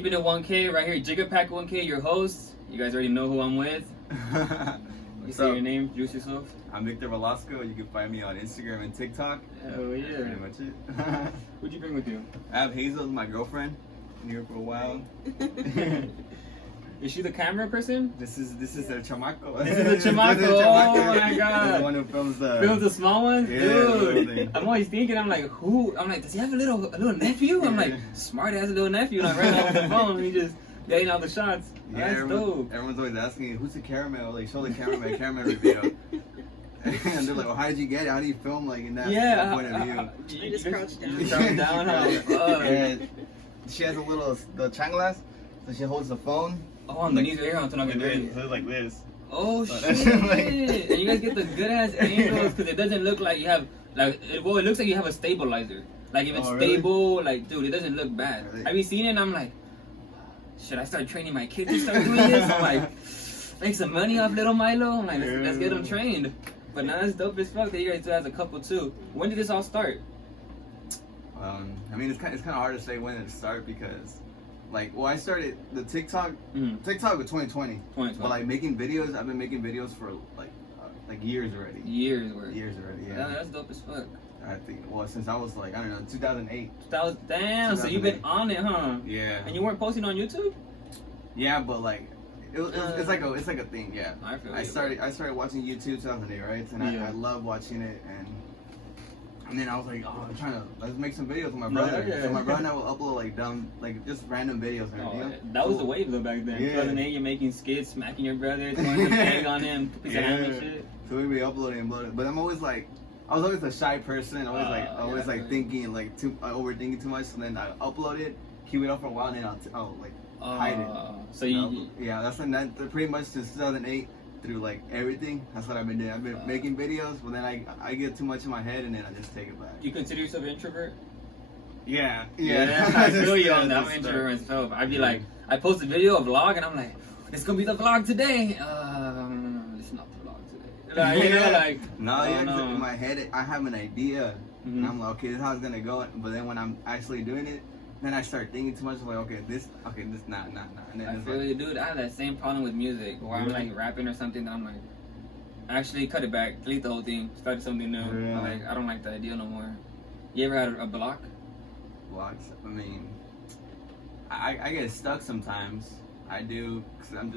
Keeping it 1K right here. JigaPac1k, your host. You guys already know who I'm with. You say your name, introduce yourself. I'm Victor Velasco. You can find me on Instagram and TikTok. Oh yeah. That's pretty much it. What'd you bring with you? I have Hazel, my girlfriend. Been here for a while. Is she the camera person? This is El Chamaco. This is the Chamaco. Oh my He's god. the one who films the small ones? Yeah, Dude. I'm always thinking, I'm like, who? I'm like, does he have a little nephew? I'm like, smart ass little nephew. Like right now with the phone, he just getting all the shots. Yeah, That's dope. Everyone's always asking, who's the cameraman? Like, show the cameraman review. And they're like, well, how did you get it? How do you film like in that point of view? I just crouched down. You just crouched down, huh? And she has the chanclas, so she holds the phone. Oh, on the knees right here, I'm not gonna do it. So it's like this. Oh So shit! that's like- And you guys get the good ass angles because it doesn't look like you have it looks like you have a stabilizer. Like if it's Oh, really? stable, like dude, it doesn't look bad. Really? Have you seen it? And I'm like, should I start training my kids to start doing this? I'm like, make some money off little Milo. I'm like, let's get them trained. But now it's dope as fuck that you guys do as a couple too. When did this all start? I mean, it's kind of hard to say when it started because, like, well, I started the TikTok with 2020. But like making videos, I've been making videos for like years already. Years already. Yeah. That's dope as fuck. I think since I was like 2008. That was damn. So you've been on it, huh? Yeah. And you weren't posting on YouTube? Yeah, but like it's like a thing. Yeah. I started watching YouTube 2008, right? And Yeah. I love watching it and then I was like, oh, I'm trying to let's make some videos with my brother. Yeah. So my brother and I will upload like just random videos and everything. That was the wave though back then. Yeah. 2008, you're making skits, smacking your brother, throwing an egg on him, piece of ham and shit. So we'd be uploading and uploading. But I was always a shy person. Always thinking overthinking too much. So then I upload it, keep it up for a while, and then I'll hide it. So that's that pretty much since 2008 through like everything. That's what I've been doing. I've been making videos, but then I get too much in my head and then I just take it back. you consider yourself an introvert? Yeah. I feel you on that. I'm Just, an introvert myself. I'd be like, I post a video, a vlog, and I'm like, it's gonna be the vlog today. It's not the vlog today. Like, you know, like No, yeah, 'cause no. in my head I have an idea, and I'm like, okay, this is how it's gonna go. But then when I'm actually doing it, then I start thinking too much. Like, this, nah. And then I it's feel like, you, dude. I have that same problem with music. Where I'm like rapping or something, that I'm like, actually cut it back, delete the whole thing, start something new. Yeah. I'm like, I don't like the idea no more. You ever had a block? blocks. I mean, I get stuck sometimes. I do, cause I'm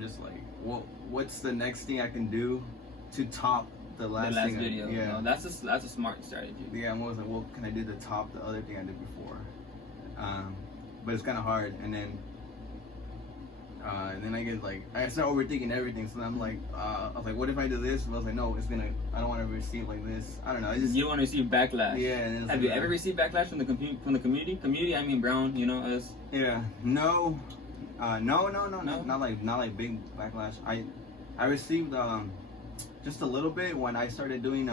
just like, what's the next thing I can do to top the last thing video. Yeah. No, that's a smart strategy. Yeah, I'm always like, what can I do to top the other thing I did before? But it's kind of hard, and then I get like, I start overthinking everything. So then I'm like, I was like, what if I do this? And I was like, no, I don't want to receive like this. I don't know. You don't want to receive backlash. Yeah. And Have you ever received backlash from the community? Community, I mean Brown. You know us. Yeah. No. Not like big backlash. I received just a little bit when I started doing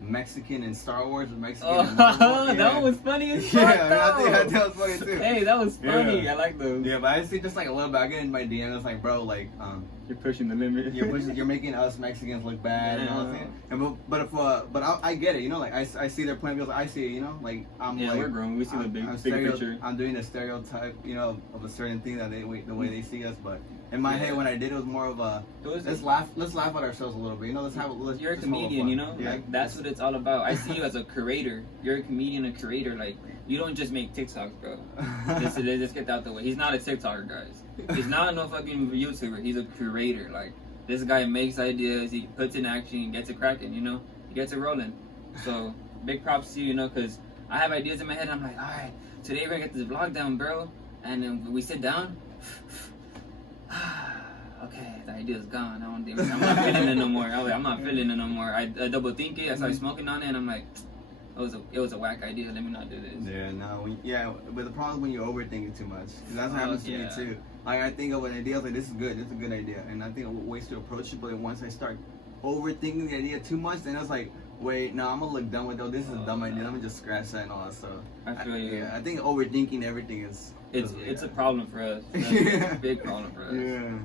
Mexican and Star Wars with Mexican. And Marvel. Yeah. That one was funny as fuck. I think that was funny too. Hey, that was funny. Yeah. I like those. Yeah, but I see just like a little bit. I get in my DM. It's like, bro, like You're pushing the limit. you're making us Mexicans look bad and all that. And but I get it. You know, like I see their point of view. I see it. You know, like we're grown. We see the big picture. I'm doing a stereotype, you know, of a certain thing that the way they see us. But in my head, when I did, it was more of a let's laugh at ourselves a little bit. You know, You're a comedian, you know, like that's what it's all about. I see you as a curator. You're a comedian, a creator. Like you don't just make TikToks, bro. Just get that out the way. He's not a TikToker, guys. He's not no fucking YouTuber. He's a curator. Like this guy makes ideas, he puts in action, gets it cracking. You know, he gets it rolling. So big props to you, you know, because I have ideas in my head. I'm like, all right, today we're gonna get this vlog down, bro. And then we sit down. Okay, the idea's gone. I'm not feeling it no more. I'm not feeling it no more. I double think it. I started smoking on it, and I'm like, it was a whack idea. Let me not do this. Yeah, no, but the problem is when you overthink it too much. That's what happens to me too. Like I think of an idea, I was like, this is good. This is a good idea, and I think of ways to approach it. But then once I start overthinking the idea too much, then it's like, wait, no, I'm gonna look dumb with it. This is a dumb idea. Let me just scratch that and all that stuff. I feel you. Yeah, I think overthinking everything is. It's a problem for us. It's a big problem for us. Yeah.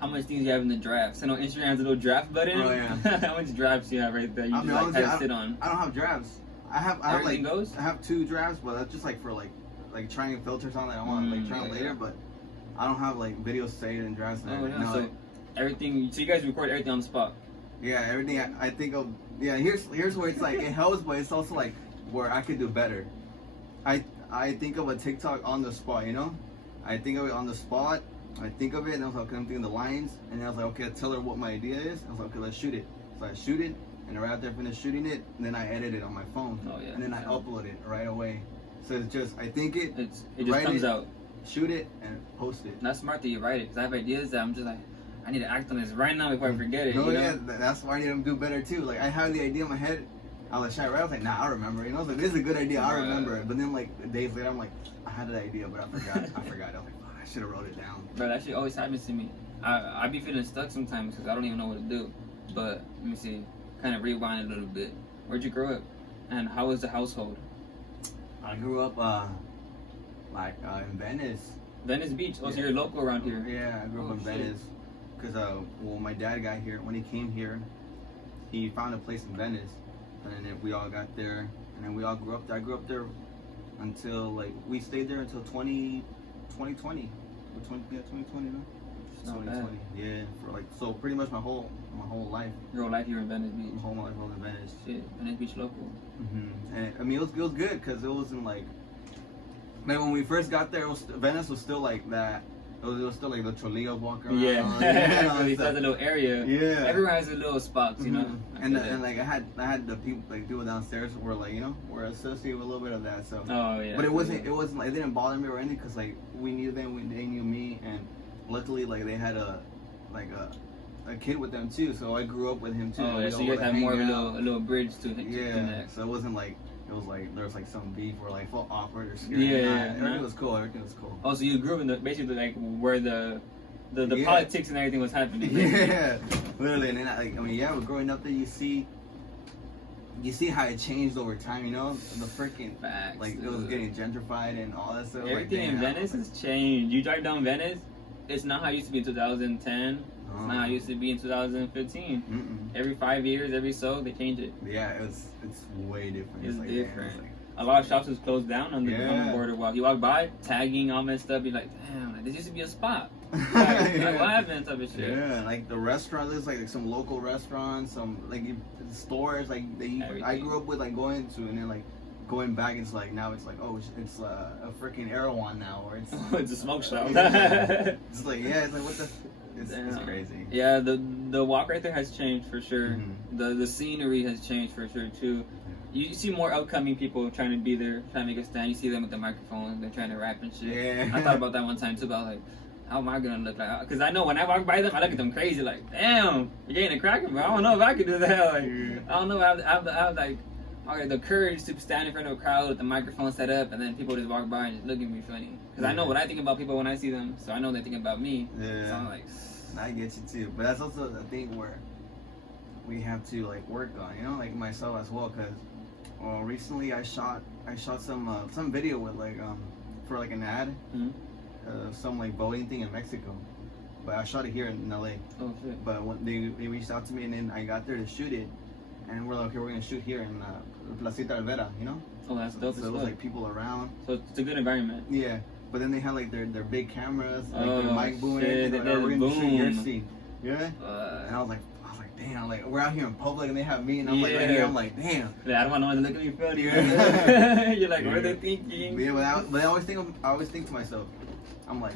How much things you have in the drafts? I know Instagram has a little draft button. Oh yeah. How much drafts do you have right there? You I mean, just honestly, kind of sit on. I don't have drafts. I have Everything like goes? I have 2 drafts, but that's just like for like like trying filters on that I want like try later, but I don't have like videos saved and drafts. Oh yeah. No, so everything. So you guys record everything on the spot. Yeah, everything I think of. Yeah, here's where it's like it helps, but it's also like where I could do better. I think of a TikTok on the spot, you know. I think of it on the spot. I think of it, and I was like, okay, I'm thinking the lines, and I was like, okay, I'll tell her what my idea is. I was like, okay, let's shoot it. So I shoot it, and right after I finish shooting it, and then I edit it on my phone, and then I upload it right away. So it's just I think it just comes out. Shoot it and post it. That's smart that you write it, because I have ideas that I'm just like, I need to act on this right now before I forget it. No, yeah, that's why I need to do better too. Like I have the idea in my head. I was like, I was like, nah, I remember. You know, I was like, this is a good idea. I remember it. But then like days later, I'm like, I had that idea, but I forgot. I was like, oh, I should have wrote it down. Bro, that shit always happens to me. I be feeling stuck sometimes because I don't even know what to do. But let me see, kind of rewind a little bit. Where'd you grow up, and how was the household? I grew up in Venice. Venice Beach. Oh, so you're local around here. Yeah, I grew up in Venice. Because well, my dad got here. When he came here, he found a place in Venice, and then we all got there, and then we all grew up there. I grew up there until like we stayed there until 2020. Or 2020, no? 2020. Yeah, for like so pretty much my whole life. Your whole life you were in Venice Beach. My whole life I was in Venice. Shit, Venice Beach local. And I mean it was good because it wasn't like when we first got there, Venice was still like that. It was still like the Trolillos walking around. Yeah, it's a little area. Yeah, everyone has a little spots, you know. And like I had the people like people downstairs were like were associated with a little bit of that. So. Oh yeah. But it wasn't like it didn't bother me or anything because like we knew them, they knew me, and luckily like they had a kid with them too. So I grew up with him too. Oh yeah, so you guys had more of a little bridge to connect. So it wasn't like. It was like there was like some beef or like felt awkward or scary. Everything was cool. Everything was cool. Oh, so you grew up in basically like where the politics and everything was happening. Yeah, literally. And then we're growing up there. You see how it changed over time. You know, the freaking facts. Like it was getting gentrified and all that stuff. Everything in Venice has changed. You drive down Venice, it's not how it used to be in 2010. It's not how it used to be in 2015. Every 5 years, they change it. Yeah, it's way different. It's like, different. A lot of shops was closed down on the boardwalk. You walk by, tagging, all messed up. You're like, damn, like, this used to be a spot. Like what happened? Type of shit. Yeah, like the restaurant. There's like some local restaurants, some like stores. Like I grew up with like going to, and then like going back. It's like now it's like it's a freaking Erewhon now, or it's a smoke shop. It's like it's like what the. It's crazy. Yeah, the walk right there has changed for sure. The scenery has changed for sure too. You see more upcoming people trying to be there, trying to make a stand. You see them with the microphone, they're trying to rap and shit. Yeah. I thought about that one time too, about like, how am I gonna look like? Because I know when I walk by them, I look at them crazy, like, damn, you're getting a cracker, bro. I don't know if I could do that. Like, I don't know if I have like, okay, the courage to stand in front of a crowd with the microphone set up, and then people just walk by and just look at me funny. Because I know what I think about people when I see them, so I know they think about me. Yeah. So I'm like, I get you too, but that's also the thing where we have to like work on, like myself as well. Cause recently I shot some video with like for like an ad, some like voting thing in Mexico, but I shot it here in LA. Oh shit! But when they reached out to me, and then I got there to shoot it, and we're like, okay, we're gonna shoot here in Placita Alvera, Oh, that's dope. So it was like people around. So it's a good environment. Yeah. But then they had like their big cameras, like their mic booming. Shit, like, we're gonna shoot your boom. scene. Yeah. And I was like, damn, like we're out here in public and they have me, and I'm like right here. I'm like, damn. Yeah, I don't want no one to look at me funny. You're like, what are they thinking? Yeah, but I always think to myself, I'm like,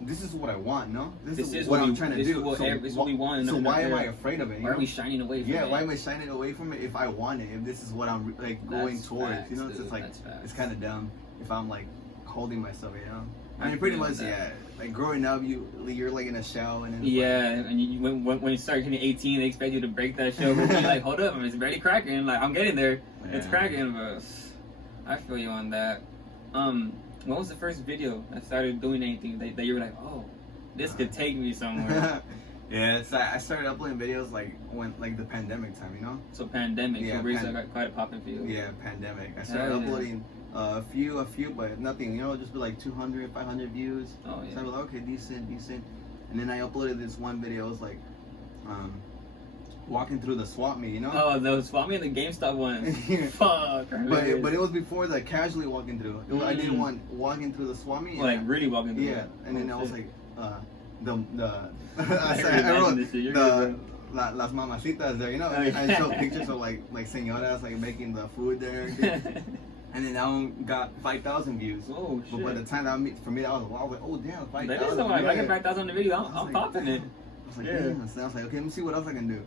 this is what I want, no? This is what I'm trying to do. This is what we want. So why am I afraid of it? Why are we shining away from it? Yeah, why am I shining away from it if I want it? If this is what I'm like going towards, facts, It's just like it's kind of dumb if I'm like holding myself, I mean, pretty much, like growing up, you're like in a shell, and then and when you start hitting 18, they expect you to break that shell. But you're like, hold up, it's barely cracking. Like I'm getting there, it's cracking. But I feel you on that. What was the first video that started doing anything that you were like, oh, this could take me somewhere? I started uploading videos like when the pandemic time, So pandemic, so really got quite a popping feel. Yeah, pandemic. I started uploading. A few, but nothing, just be like 200, 500 views. Oh, yeah. So I was like, okay, decent. And then I uploaded this one video. It was like, walking through the swap meet, you know? Oh, the swap meet and the GameStop one. Fuck. But it was before the casually walking through. I did one walking through the swap meet. Like really walking through. Yeah, and then I was like, I wrote the las mamacitas there, you know? I showed pictures of like señoras like making the food there. And then that one got 5,000 views. Oh shit! But by the time for me, I was like, oh damn, 5,000. That is so. If I get 5,000 on the video, I'm popping it. I was like, damn. So I was like, okay, let me see what else I can do.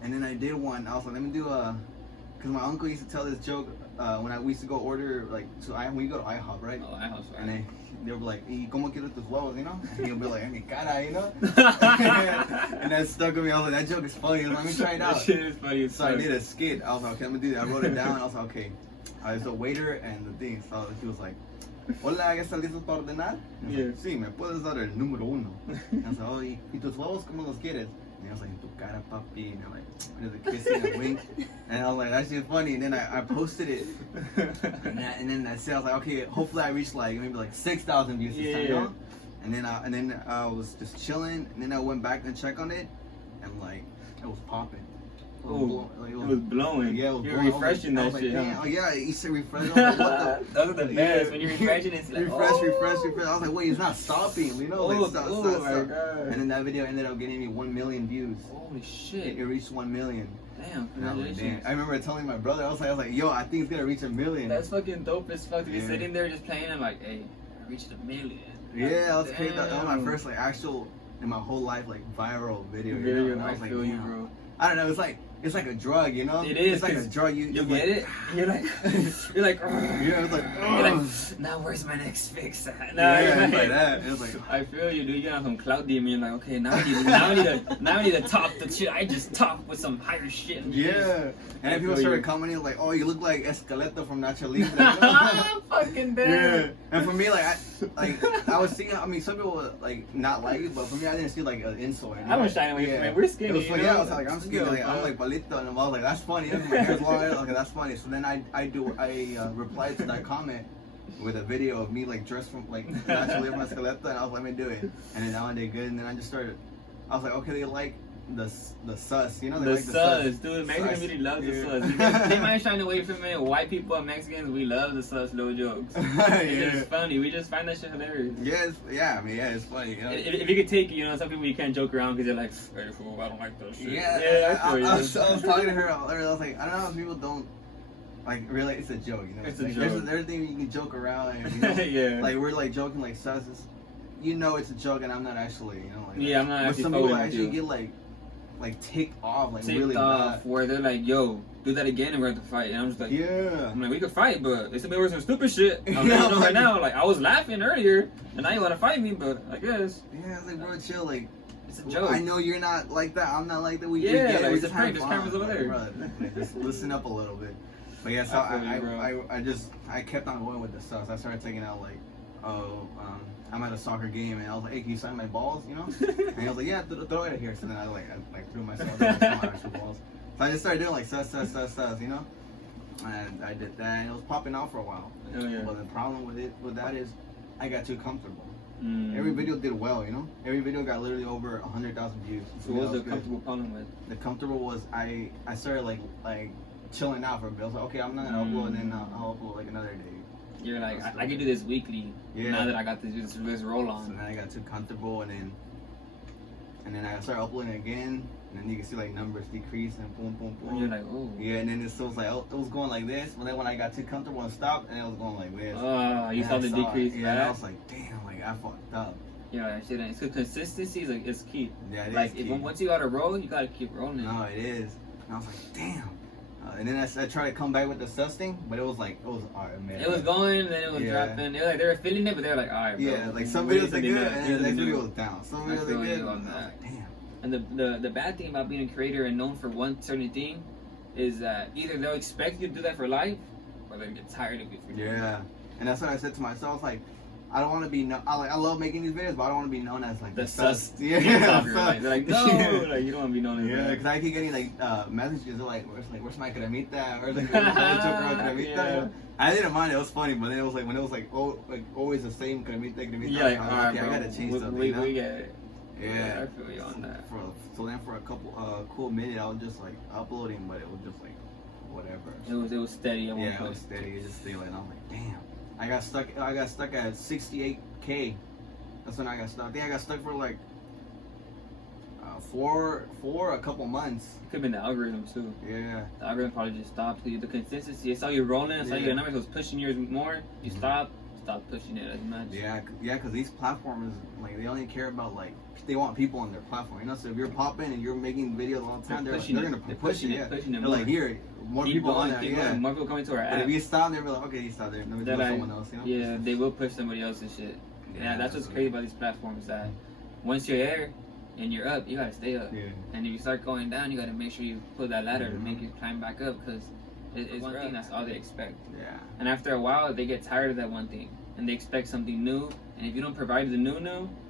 And then I did one. I was like, let me do because my uncle used to tell this joke when we used to go order like when you go to IHOP, right? Oh, IHOP, right. And they were like, ¿y cómo quieres tus huevos? You know? And he'll be like, en mi cara, you know? And that stuck with me. I was like, that joke is funny. Let me try it out. That shit is funny. So I did a skit. I was like, okay, I'm gonna do that. I wrote it down. I was like, okay. I was a waiter and the thing. So he was like, hola, ¿ya estás listo para ordenar? Yeah. Sí, me puedes dar el número 1. And I was like, oh, ¿y tus huevos cómo los quieres? And I was like, en tu cara, papi. And I'm like, there's a kissing and wink. And I was like, that shit's funny. And then I posted it. And then I said, I was like, okay, hopefully I reached like maybe like 6,000 views this time, you know? And then I was just chilling. And then I went back and checked on it. And like, it was popping. Oh, it was blowing. Yeah, it was You're blowing. refreshing that like, shit. Damn. Oh yeah, you said refresh. I was like, what the? Those are the best. When you're refreshing, it's like refresh. I was like, wait, it's not stopping. You know, like stop. My God. And then that video ended up getting me 1 million views. Holy shit! It reached 1 million. Damn, congratulations. I remember telling my brother, I was like, yo, I think it's gonna reach 1 million. That's fucking dope as fuck to be sitting there just playing and like, hey, I reached 1 million. Yeah, that was crazy. That was my first like actual in my whole life like viral video. You know? I was like, feel you, bro. I don't know. It's like a drug, you know. It is. It's like a drug. You get it. You're like, yeah. It's like, you're like, now where's my next fix at? Yeah, it's like that. It was like, I feel you, dude. You get on some clout demon. You're like, okay, now I need to top the shit. I just topped with some higher shit. Yeah. And then people started commenting like, oh, you look like Esqueleto from Nacho Libre. I'm fucking dead. Yeah. And for me, I was thinking. I mean, some people would like not like it, but for me, I didn't see like an insult. I was shying away from it. We're skinny. It was funny. You know? Yeah, I was like, I'm skinny. Like, I'm like palito, and I was like, that's funny. My hair's long. Okay, that's funny. So then I replied to that comment with a video of me like dressed from like Nacho Libre Esqueleto, and I was like, let me do it. And then that one did good. And then I just started. I was like, okay, they like the sus, you know? They like the sus. Dude, Mexican really love the sus. They might shine away from it. White people and Mexicans, we love the sus little jokes. It's just funny. We just find that shit hilarious. I mean, it's funny. You know? If you could take it, you know, some people you can't joke around because they're like, hey, fool, I don't like that shit. I was talking to her. I was like, I don't know if people don't like realize it's a joke, you know? It's a joke. There's everything you can joke around, and, you know? Yeah. Like we're like joking like sus. You know, it's a joke, and I'm not actually, you know. Like, I'm not. But some people actually get like ticked off, like really bad. Where they're like, yo, do that again and we're going to fight. And I'm just like, yeah. I'm like, we could fight, but they said we were some stupid shit. I'm like, you know, right now, like, I was laughing earlier, and now you want to fight me, but I guess. Yeah, it's like, bro, chill, like. It's a joke. I know you're not like that. I'm not like that. We like, it's a prank. There's cameras over there. Bro, just listen up a little bit. But yeah, so I kept on going with the sus. I started taking out like, I'm at a soccer game, and I was like, hey, can you sign my balls, you know? And he was like, yeah, throw it here. So then I threw myself my actual balls. So I just started doing like sus, you know? And I did that, and it was popping out for a while. Oh, yeah. But the problem with that is I got too comfortable. Mm. Every video did well, you know? Every video got literally over 100,000 views. So what was the comfortable problem with? The comfortable was I started like chilling out for a bit. I was like, okay, I'm not gonna upload, and then I'll upload like another day. You're like, I can do this weekly. Yeah. Now that I got this roll on. So then I got too comfortable, and then I started uploading again, and then you can see like numbers decrease and boom, boom, boom. And you're like, oh. Yeah, and then it was like, it was going like this, but then when I got too comfortable and stopped, and it was going like this. Oh, you saw the decrease. Yeah, and I was like, damn, like I fucked up. Yeah, shit. It's consistency is key. Yeah, it like is key. Once you gotta roll, you gotta keep rolling. No, it is. And I was like, damn. And then I tried to come back with the sus thing, but it was alright, man. It was going, then it was dropping. It was like they were feeling it, but they were like, alright, bro. Yeah, like some videos are good, and the next video was down. Some videos are good. On that. Like, damn. And the bad thing about being a creator and known for one certain thing is that either they'll expect you to do that for life, or they'll get tired of it for life. Yeah, and that's what I said to myself. Like, I don't want to be known. I love making these videos, but I don't want to be known as like the sus. Yeah, like, they're like, no, like you don't want to be known as that. Yeah, because I keep getting like messages like, where's my cremita? Where's like cremita? Yeah. I didn't mind. It was funny, but then it was like when it was like always the same cremita. Yeah, like, I gotta change something. We get it. Yeah, I feel you on that. So then for a couple cool minute, I was just like uploading, but it was just like whatever. It was steady at one Yeah, point. it was steady. It just stayed like, I'm like, damn. I got stuck at 68K. That's when I got stuck. I think I got stuck for like for a couple months. It could have been the algorithm too. Yeah. The algorithm probably just stopped you. The consistency. It saw you rolling. It saw your numbers was pushing yours more. You stop pushing it as much. Yeah, because these platforms, like, they only care about, like, they want people on their platform, you know. So if you're popping and you're making videos all the time, they're gonna push it. Yeah, pushing it they're like, here, more people on there. Yeah, more people coming to our app. But if you stop, they're like, okay, you stop there. Let me do someone else. You know? Yeah, they will push somebody else's shit. Yeah, that's what's crazy about these platforms. That once you're there and you're up, you gotta stay up. Yeah. And if you start going down, you gotta make sure you pull that ladder to make you climb back up, because it's one thing. That's all they expect. Yeah. And after a while, they get tired of that one thing, and they expect something new. And if you don't provide the new,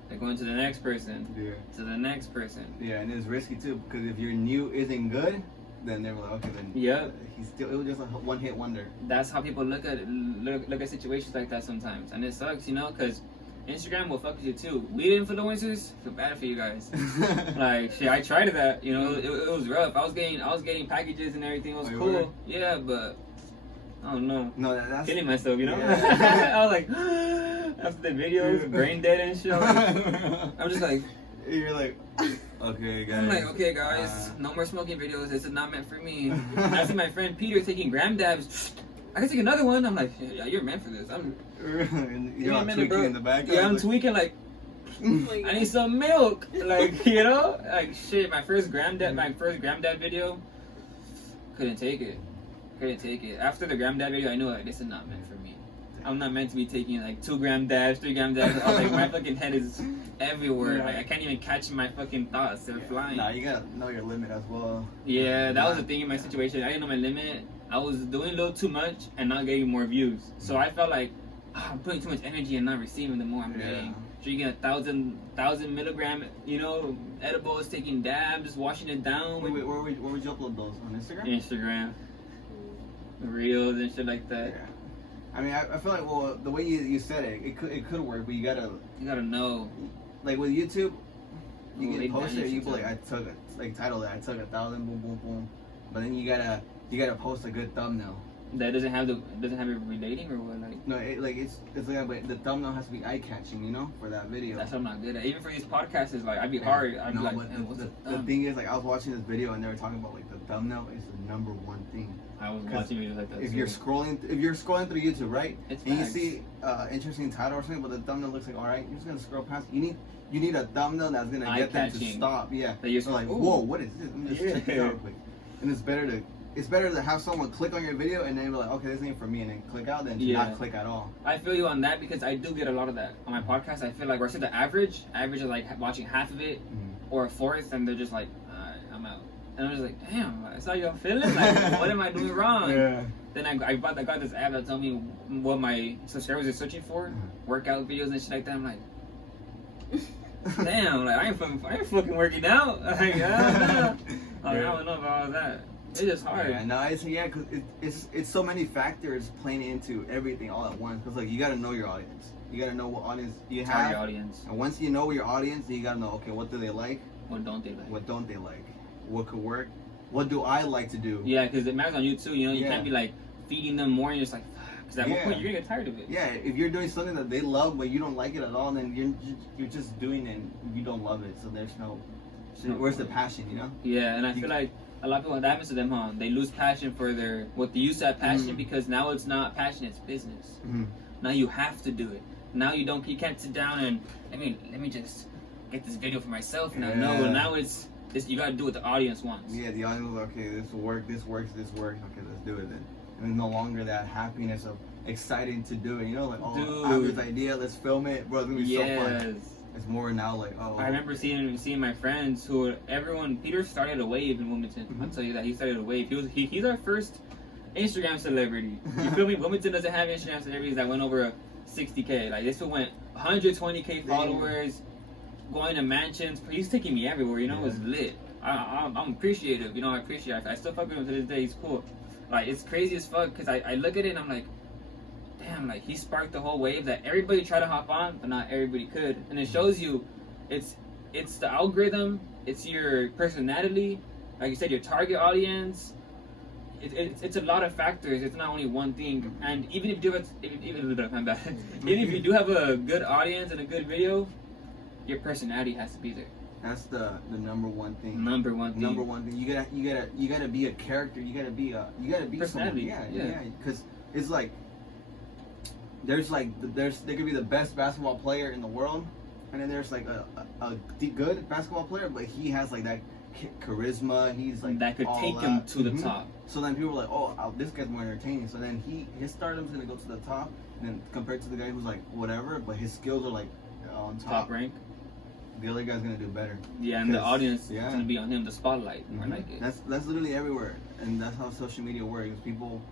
they're going to the next person. Yeah. To the next person. Yeah, and it's risky too, because if your new isn't good, then they're like, okay, then it was just a one-hit wonder. That's how people look at situations like that sometimes, and it sucks, you know, because Instagram will fuck with you too. Weed influencers, feel bad for you guys. Like, shit, I tried that, you know, it was rough. I was getting packages and everything. It was cool. Were? Yeah, but I don't know. No, that's killing myself, you know. Yeah. I was like, after the videos, brain dead and shit. I'm just like, you're like, okay, guys. I'm like, okay, guys, no more smoking videos. This is not meant for me. I see my friend Peter taking gram dabs. I can take another one. I'm like, yeah, you're meant for this. You're tweaking in the back. Yeah, I'm tweaking like, I need some milk. Like, you know, like shit. My first gram dab video, couldn't take it. After the gram dab video, I knew like this is not meant for me. I'm not meant to be taking like 2 gram dabs, 3 gram dabs. I was like, my fucking head is everywhere. Like, I can't even catch my fucking thoughts. They're flying. Nah, you gotta know your limit as well. Yeah, that was the thing in my situation. I didn't know my limit. I was doing a little too much and not getting more views. So I felt like I'm putting too much energy and not receiving the more I'm getting. So you get 1,000 milligram, you know, edibles, taking dabs, washing it down. Wait, where would you upload those? On Instagram? Instagram. Reels and shit like that. Yeah. I mean, I feel like, well, the way you said it could work, but you gotta know. Like with YouTube, you can post it. You be like, title that I took 1,000, boom, boom, boom. But then you gotta post a good thumbnail. That doesn't have it relating or what? Like, no, it's like, but the thumbnail has to be eye catching, you know, for that video. That's what I'm not good at. Even for these podcasts, it's like I'd be hard. I'd be like, the thing is, like, I was watching this video and they were talking about like the thumbnail is the number one thing. I was watching videos like that. If you're scrolling through YouTube, right, and you see interesting title or something, but the thumbnail looks like alright, you're just gonna scroll past. You need a thumbnail that's gonna get them to stop. Yeah, that you're like, whoa, what is this? Let me just check this out real quick. And it's better to have someone click on your video and then be like, okay, this ain't for me, and then click out than to not click at all. I feel you on that, because I do get a lot of that on my podcast. I feel like, or I say the average is like watching half of it or a fourth, and they're just like, alright, I'm out. And I'm just like, damn, that's how you're feeling? Like, what am I doing wrong? Yeah. Then I got this app that told me what my subscribers are searching for, workout videos and shit like that. I'm like, damn, like I ain't fucking working out. Like, I don't know about all that. It's just hard. Yeah, no, cause it's so many factors playing into everything all at once. Cause like you gotta know your audience. You gotta know what audience you have. Your audience. And once you know your audience, then you gotta know, okay, what do they like? What don't they like? What could work? What do I like to do? Yeah, because it matters on you too. You know, you can't be like feeding them more and you're just like, because at one point you're gonna get tired of it. Yeah, if you're doing something that they love but you don't like it at all, then you're just doing it and you don't love it. So there's no where's the passion, you know? Yeah, and I feel like a lot of people, that happens to them, huh? They lose passion for what they used to have passion, because now it's not passion, it's business. Now you have to do it. Now you can't sit down and let me just get this video for myself. Now now it's this, you gotta do what the audience wants. Yeah, the audience is okay, this works. Okay, let's do it then. And it's no longer that happiness of exciting to do it. You know, like, I have this idea, let's film it, bro. It's gonna be so fun. It's more now like, I remember seeing my friends Peter started a wave in Wilmington. I'll tell you that, he started a wave. He's our first Instagram celebrity. You feel me? Wilmington doesn't have Instagram celebrities that went over 60K. Like, this one went 120K followers, going to mansions. He's taking me everywhere, you know. It was lit. I'm appreciative, you know. I still fuck with him to this day. He's cool. Like, it's crazy as fuck, because I look at it and I'm like, damn, like, he sparked the whole wave that everybody tried to hop on, but not everybody could. And it shows you, it's it's the algorithm, it's your personality, like you said, your target audience. It's a lot of factors. It's not only one thing. And even if you do even if you do have a good audience and a good video, your personality has to be there. That's the number one thing. Number one thing. You gotta be a character. You gotta be personality. Someone. Yeah. Because it's like there could be the best basketball player in the world, and then there's like a good basketball player, but he has like that charisma. He's like that could take him to the top. So then people are like, oh, this guy's more entertaining. So then his stardom's gonna go to the top, and then compared to the guy who's like whatever, but his skills are like on top rank. The other guy's gonna do better. Yeah, and the audience is gonna be on him, the spotlight. I like it. That's literally everywhere, and that's how social media works. People,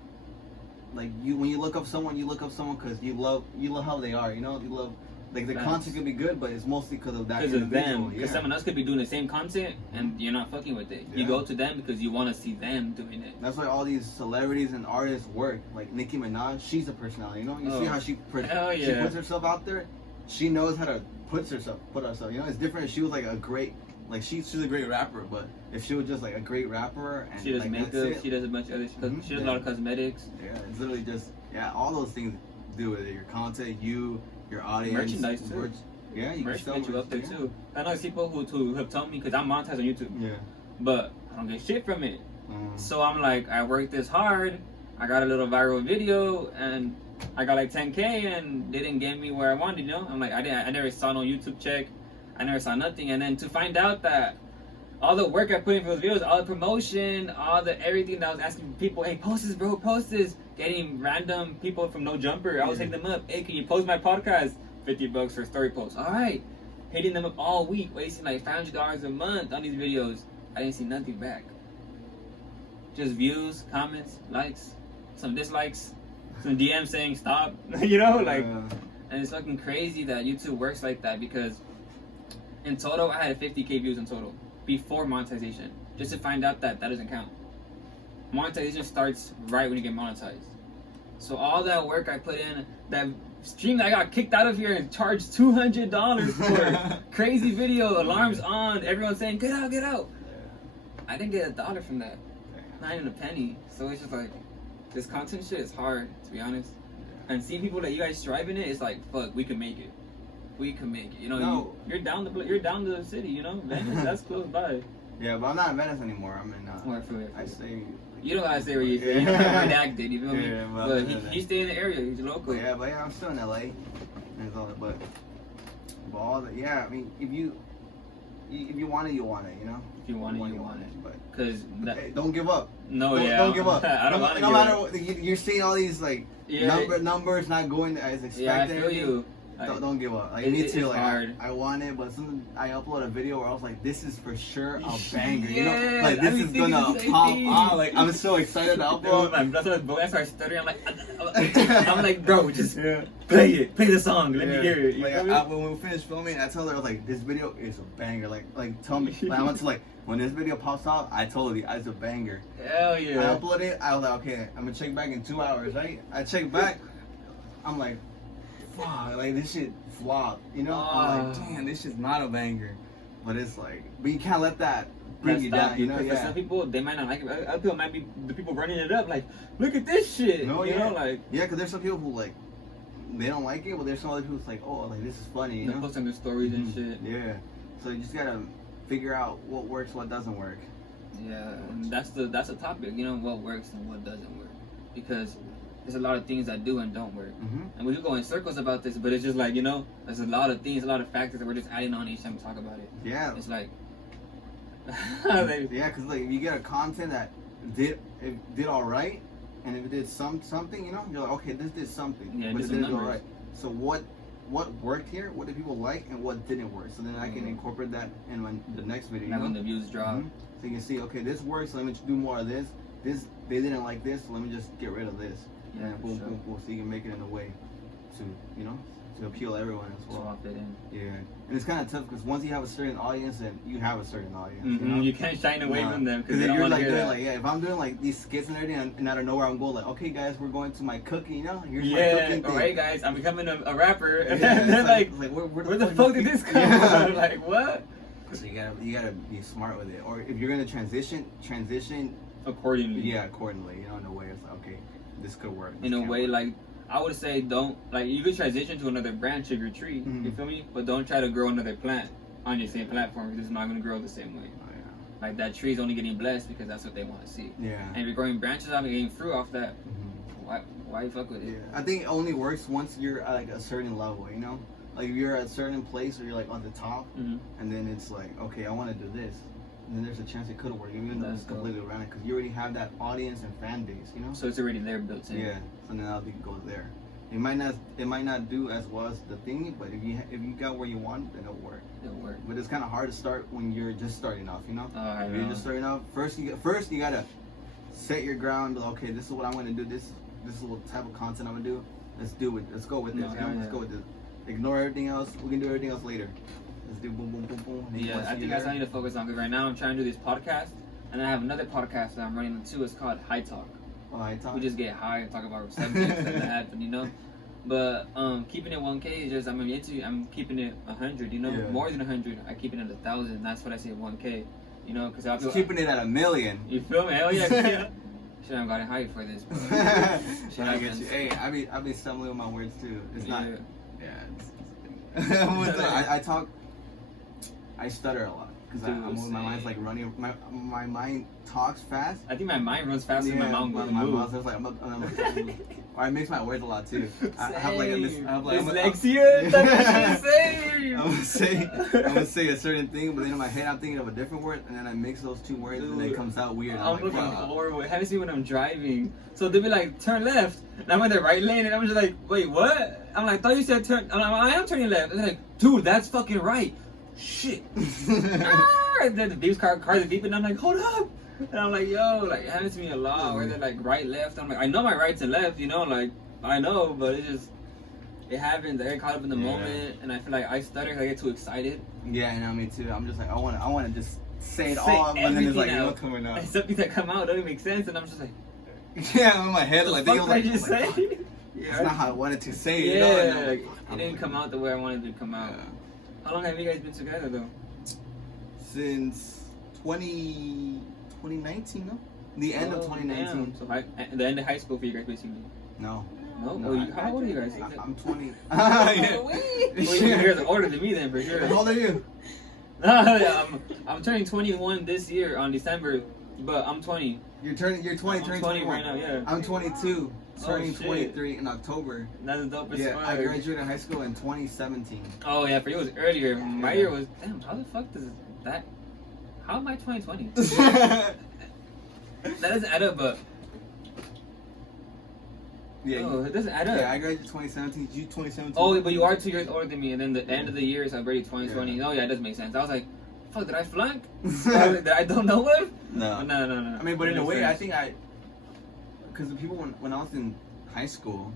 like when you look up someone because you love how they are. You know, you love like the content could be good, but it's mostly because of that. Because of them. Because someone else could be doing the same content, and you're not fucking with it. You go to them because you want to see them doing it. That's why all these celebrities and artists work. Like Nicki Minaj, she's a personality. You know, you see how she puts herself out there. She knows how to put herself. You know, it's different if she was like a great, like she's a great rapper, but if she was just like a great rapper and she does like, makeup, she does a bunch of other shit. She does a lot of cosmetics. Yeah, it's literally just all those things do with it. Your content, your audience, merchandise too. Yeah, you merch can get you up there too. I know people who have told me because I'm monetized on YouTube. Yeah, but I don't get shit from it. So I'm like, I worked this hard. I got a little viral video and I got like 10K and they didn't get me where I wanted, you know? I'm like, I never saw no YouTube check. I never saw nothing. And then to find out that all the work I put in for those videos, all the promotion, all the everything that I was asking people, hey, post this, bro, post this. Getting random people from No Jumper. I was hitting them up. Hey, can you post my podcast? $50 for a story post. All right. Hitting them up all week, wasting like $500 a month on these videos. I didn't see nothing back. Just views, comments, likes, some dislikes. Some DMs saying stop, you know, like, and it's fucking crazy that YouTube works like that because in total I had 50K views in total before monetization, just to find out that doesn't count. Monetization starts right when you get monetized. So all that work I put in, that stream that I got kicked out of here and charged $200 for, crazy video, alarms on, everyone saying get out. I didn't get $1 from that, not even a penny. So it's just like, this content shit is hard, to be honest. And seeing people that you guys strive in it, it's like, fuck, we can make it. We can make it. You know, you're down the city, you know? Venice, that's close by. Yeah, but I'm not in Venice anymore. I'm in, I stay... You don't gotta say where you stay. You don't have to redacted, you feel me? Yeah, but he stay in the area, he's local. Yeah, but I'm still in LA. And all that, but all that, I mean, if you want it, you want it, you know? If you want it, you want it. But because don't give up. No, don't give up. I don't want to give up. You're seeing all these like numbers not going as expected. Yeah, I feel you. Don't give up. Like, me too. Like hard. I want it, but something I upload a video where I was like, this is for sure a banger. You know, like this is gonna pop off. Like I'm so excited to upload. I started stuttering. I'm like, bro, just play the song. Let me hear it. Like when we finished filming, I told her I was like, this video is a banger. Like tell me. I went to like. When this video pops out, I told you, it's a banger. Hell yeah. I uploaded it, I was like, okay, I'm gonna check back in 2 hours, right? I check back, I'm like, fuck, like this shit flopped, you know? I'm like, damn, this shit's not a banger. But it's like, but you can't let that bring you down, you know? For some people, they might not like it. Other people might be the people running it up, like, look at this shit. No, you know, like. Yeah, because there's some people who, like, they don't like it, but there's some other people who's like, oh, like, this is funny, you know? They're posting their stories and shit. Yeah. So you just gotta figure out what works, what doesn't work. Yeah, and that's the topic, you know, what works and what doesn't work, because there's a lot of things that do and don't work, and we could go in circles about this, but it's just like, you know, there's a lot of things, a lot of factors that we're just adding on each time we talk about it. Yeah, it's like yeah, because like if you get a content that did all right, and if it did something, you know, you're like, okay, this did something, but it didn't go right. So what worked here, what did people like, and what didn't work, so then I can incorporate that in the next video. Like when the views drop. So you can see, okay, this works, so let me do more of this. They didn't like this, so let me just get rid of this. Yeah, and boom, so you can make it in a way to, you know, to appeal everyone as well. Fit in. Yeah, and it's kind of tough because once you have a certain audience, then you have a certain audience. You know? You can't shine away from them because you're like doing like, if I'm doing like these skits and everything, and out of nowhere I'm going like, okay guys, we're going to my cooking, you know, here's my cooking thing. Alright guys, I'm becoming a rapper, and they're like, where the fuck did this come from? Like what? So you gotta be smart with it. Or if you're gonna transition accordingly. Yeah, accordingly. You know, in a way it's like, okay, this could work. In a way, like I would say, don't like you could transition to another branch of your tree. Mm-hmm. You feel me? But don't try to grow another plant on your same platform because it's not gonna grow the same way. Oh, yeah. Like that tree's only getting blessed because that's what they want to see. Yeah. And if you're growing branches off and getting fruit off that, Mm-hmm. why fuck with it? Yeah. I think it only works once you're at like a certain level. You know, like if you're at a certain place where you're like on the top, Mm-hmm. and then it's like, okay, I want to do this. And then there's a chance it could work, even though it's completely random, because you already have that audience and fan base, you know. So it's already there built in. Yeah. So now you can go there. It might not do as well as the thing, but if you got where you want, then it'll work. It'll work. But it's kind of hard to start when you're just starting off, you know. I If know. you're just starting off, first you gotta set your ground. Like, okay, this is what I'm gonna do. This is what type of content I'm gonna do. Let's do it. Let's go with this. Let's go with this. Ignore everything else. We can do everything else later. Let's do boom, boom, boom, boom. Yeah, I think that's what I need to focus on because right now I'm trying to do this podcast, and then I have another podcast that I'm running too. It's called High Talk. Oh, High Talk. We just get high and talk about subjects that happen, you know. But keeping it 1K is just I'm keeping it 100, you know, more than 100. I keep it at 1,000. That's what I say 1K, you know, because I feel keeping it at 1,000,000. You feel me? Hell yeah. Shit, I'm gotten high for this, bro. Shit I get you. Hey, I be stumbling with my words too. It's not. Yeah. I stutter a lot because my mind's like running. My mind talks fast. I think my mind runs faster than my mouth goes. My mouth is like, or I mix my words a lot too. I have like dyslexia. I'm gonna say a certain thing, but then in my head I'm thinking of a different word, and then I mix those two words, and it comes out weird. I'm looking horrible. Have you seen when I'm driving? So they'll be like, turn left, and I'm in the right lane, and I'm just like, wait, what? I'm like, I thought you said turn. I'm like, I am turning left. And they're like, dude, that's fucking right. Shit. And then the beeps cars are beeping, and I'm like, hold up. And I'm like, yo, like, it happens to me a lot where they're like right, left. I'm like, I know my rights and left, you know, like, I know, but it happens. I get caught up in the moment, and I feel like I stutter because I get too excited. Yeah, you know, me too. I'm just like, I want to just say it all, and then it's like, not coming out. And something that come out don't even make sense, and I'm just like, yeah, in my head, like, what the fuck did I just say? That's not how I wanted to say it. Yeah, you know? Like, it didn't come out the way I wanted it to come out. Yeah. How long have you guys been together, though? Since 2019, no? The end of 2019. Damn. So the end of high school for you guys, basically. No. How old are you guys? I'm 20. Yeah. Well, you're older than me then, for sure. How old are you? I'm turning 21 this year on December, but I'm 20. You're 20, I'm turning 20 right now, yeah. I'm 22, turning 23 in October. That's dope as fuck. I graduated high school in 2017. Oh yeah, for you it was earlier. My year was, damn, how the fuck does that, how am I 2020? That doesn't add up, but it doesn't add up. Yeah, I graduated 2017. You 2017. Oh, but you are 2 years older than me, and then the end of the year is already 2020. Yeah. Oh yeah, it does make sense. I was like, fuck, did I flunk? Did I don't know him? No. No. I mean, but in a way, I think because the people when I was in high school,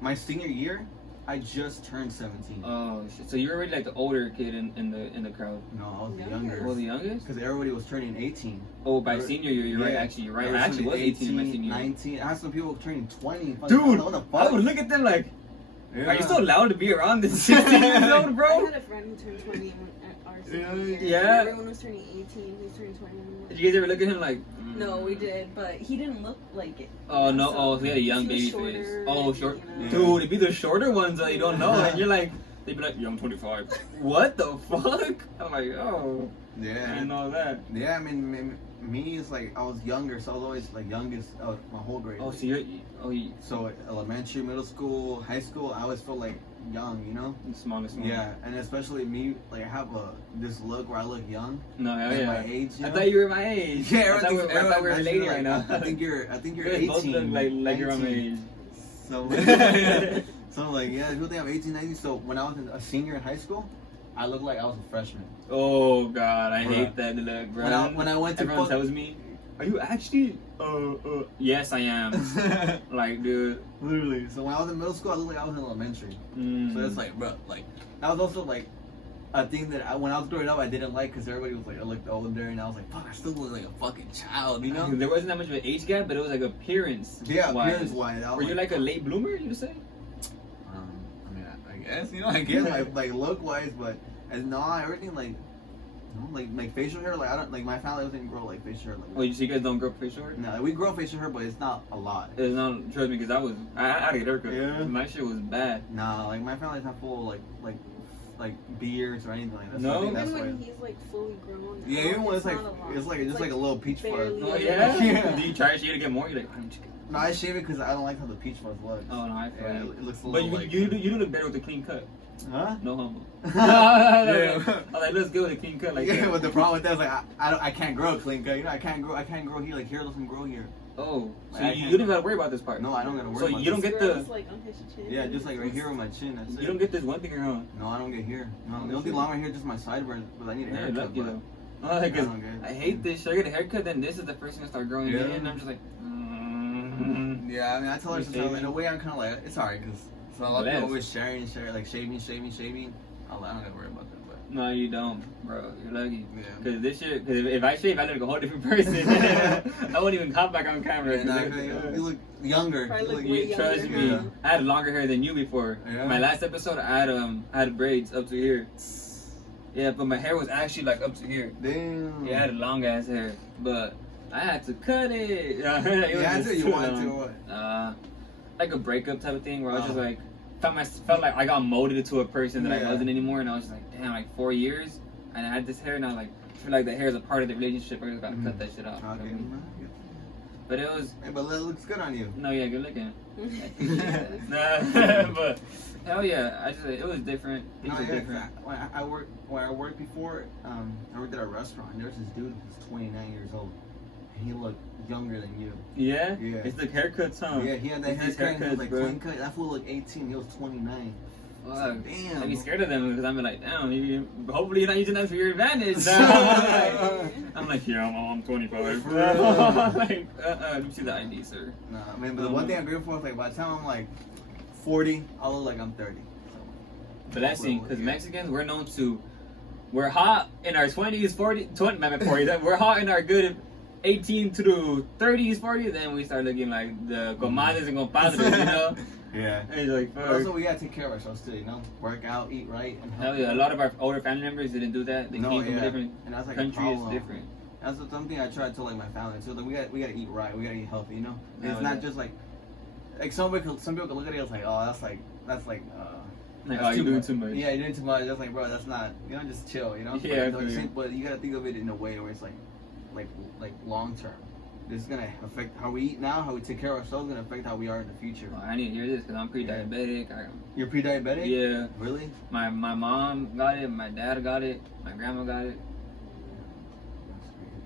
my senior year, I just turned 17. Oh shit! So you're already like the older kid in the crowd. No, I was the youngest. Oh, the youngest? Because everybody was turning 18. Oh, by senior year, you're right. Actually, you're right. I actually was 18 my senior year. 19. I had some people turning 20. Dude, what the fuck? I would look at them like, are you so allowed to be around this 16 years old, bro? I had a friend who turned 20 at our senior year. Yeah. Everyone was turning 18. He was turning 21. Did you guys ever look at him like? No, we did, but he didn't look like it. Oh no! So he had a young baby face. Oh, short. You know? Dude, it'd be the shorter ones that you don't know, and you're like, they'd be like, "Yo, I'm 25." What the fuck? I'm like, oh. Yeah. I didn't know that. Yeah, I mean, me is like I was younger, so I was always like youngest of my whole grade. Oh, so So elementary, middle school, high school, I always felt like young, you know? Smallest one. Yeah, and especially me, like I have this look where I look young. No, hell yeah. My age. You know? I thought you were my age. Yeah, I thought we were related right now. I think you're You 18. guys both look like you're on my age. So, so I'm like, yeah, people think I'm 18, 19. So when I was a senior in high school, I looked like I was a freshman. Oh god, I hate that look, bro. When I went to everyone tells me, are you actually? Yes, I am. Like, dude. Literally. So when I was in middle school, I looked like I was in elementary. So it's like, bro, like that was also like a thing that when I was growing up, I didn't like because everybody was like, I looked older, and I was like, fuck, I still look like a fucking child, you know? There wasn't that much of an age gap, but it was like appearance. Yeah, appearance wise. Were you like a late bloomer? You say? I mean, I guess, you know, I guess like look wise, but And no, everything like, no, like facial hair. Like I don't like my family doesn't grow like facial hair. Like, Oh, you guys don't grow facial hair? no, like, we grow facial hair, but it's not a lot. It's not, trust me, because I had to get a haircut. Yeah. My shit was bad. Nah, like my family's not full of like beards or anything like that. No? So I think Even that's when why. he's like fully grown. Yeah, even when it's like not a lot. it's like just like a little peach fuzz. barely. Oh, yeah? Yeah. Do you try to shave to get more? You're like, I'm just kidding. No, I shave it because I don't like how the peach fuzz looks. Oh, no, I feel Yeah, you. it looks a But little like. you do look better with a clean cut. Huh? No humble. Yeah. I like, let's go with a clean cut like yeah, that. but the problem with that is like I can't grow a clean cut. You know, I can't grow here. Like hair doesn't grow here. Oh, so I you can't- don't gotta worry about this part. No, I don't gotta worry So about you don't this. get Girls, the. like on his chin. Yeah, just like right here on my chin. That's it. You don't get this one thing here, huh? No, I don't get hair. No, the only thing longer hair just my sideburns, but I need a Yeah, haircut. lucky but- though. No, like, 'cause I don't get it. I hate this shit. I get a haircut, then this is the first thing to start growing Yeah. in, and I'm just like, Yeah, I mean, I tell her You sometimes, shaving? in a way, I'm kind of like, it's alright, because so a lot of Less. people always sharing, like shaving. I don't gotta worry about that, but No, you don't, bro. You're lucky. yeah. Cause this shit, cause if I shave, I look like a whole different person. I won't even come back on camera. Yeah, nah, you look younger. Probably You look look- way You trust younger. me. Yeah. I had longer hair than you before. Yeah. My last episode, I had braids up to here. Yeah, but my hair was actually like up to here. Damn. Yeah, I had long ass hair, but I had to cut it. It was Yeah, just until you too want to, long. what? Like a breakup type of thing where I was just Oh. like felt like I got molded into a person that Yeah. I wasn't anymore, and I was just like, damn, like 4 years, and I had this hair, and I was like, I feel like the hair is a part of the relationship. I just gotta cut that shit off. Okay. You know what I mean? But it was Hey, but it looks good on you. no, yeah, good looking. Nah, but hell yeah, it was different. Things No, are yeah, different. when I worked before, I worked at a restaurant, and there was this dude who's 29 years old, and he looked younger than you. Yeah, Yeah. it's the haircuts, huh? Yeah, he had that It's these haircut, and he was haircuts, like bro. clean cut. That fool looked 18, he was 29. Fuck. Damn. I'd be scared of them because I'm like, damn, hopefully you're not using that for your advantage. I'm like, yeah, I'm 25. Like, let me see the ID, sir. Nah, I mean, but the one thing I'm grateful for is like by the time I'm like 40, I'll look like I'm 30. Blessing, because Mexicans, we're known to, we're hot in our 20s, 40s, we're hot in our good 18 to 30s, 40s, then we start looking like the comadres and compadres, you know? Yeah. And it's like, But fuck. also, we gotta take care of ourselves too, you know? Work out, eat right, and Hell yeah, a lot of our older family members didn't do that. They No, came from yeah. a different And that's like country, a it's problem. different. That's something I try to tell like my family too. Like we gotta eat right, we gotta eat healthy, you know? And it's Hell not yeah. just like some people can look at it as like, oh, that's like Like, that's oh, you're doing too much. Yeah, you're doing too much. That's like, bro, that's not, you know, just chill, you know? Yeah, I But, feel you. but you gotta think of it in a way where it's like long term. This is gonna affect how we eat now, how we take care of ourselves, gonna affect how we are in the future. Oh, I need to hear this because I'm pre-diabetic. You're pre-diabetic? Yeah, Really? my mom got it, my dad got it, my grandma got it.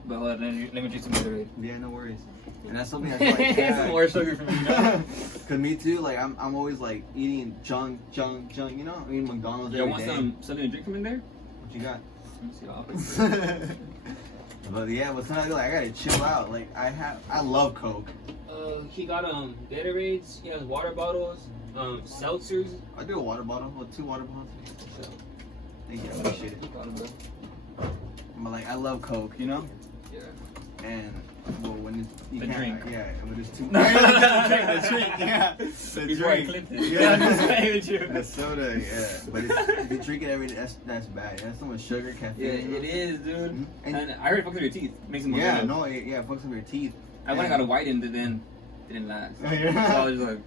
But hold on, let me drink some Gatorade. Yeah, no worries. And that's something I feel like, Some more sugar for me. You know? Cause me too, like I'm always like eating junk, you know? I eat McDonald's You every want day. something to drink from in there? What you got? Let me see. But yeah, but sometimes like I gotta chill out. Like I love Coke. He got Gatorades. He has water bottles, seltzers. I do a water bottle, or 2 water bottles. Thank you, I appreciate it. But like I love Coke, you know? Yeah. And well, when it's, you The can't, drink. yeah, when it's too. The drink, yeah. The He's Roy drink. Clinton. Yeah, I'm just playing with you. the soda, yeah. But if you drink it every day, that's bad. That's so much sugar, caffeine. Yeah, you know? it is, dude. Mhm. And I heard it fucks with your teeth. Makes them Yeah, yellow. no, it fucks up your teeth. I went and got a whitened, and then didn't last. So I was like,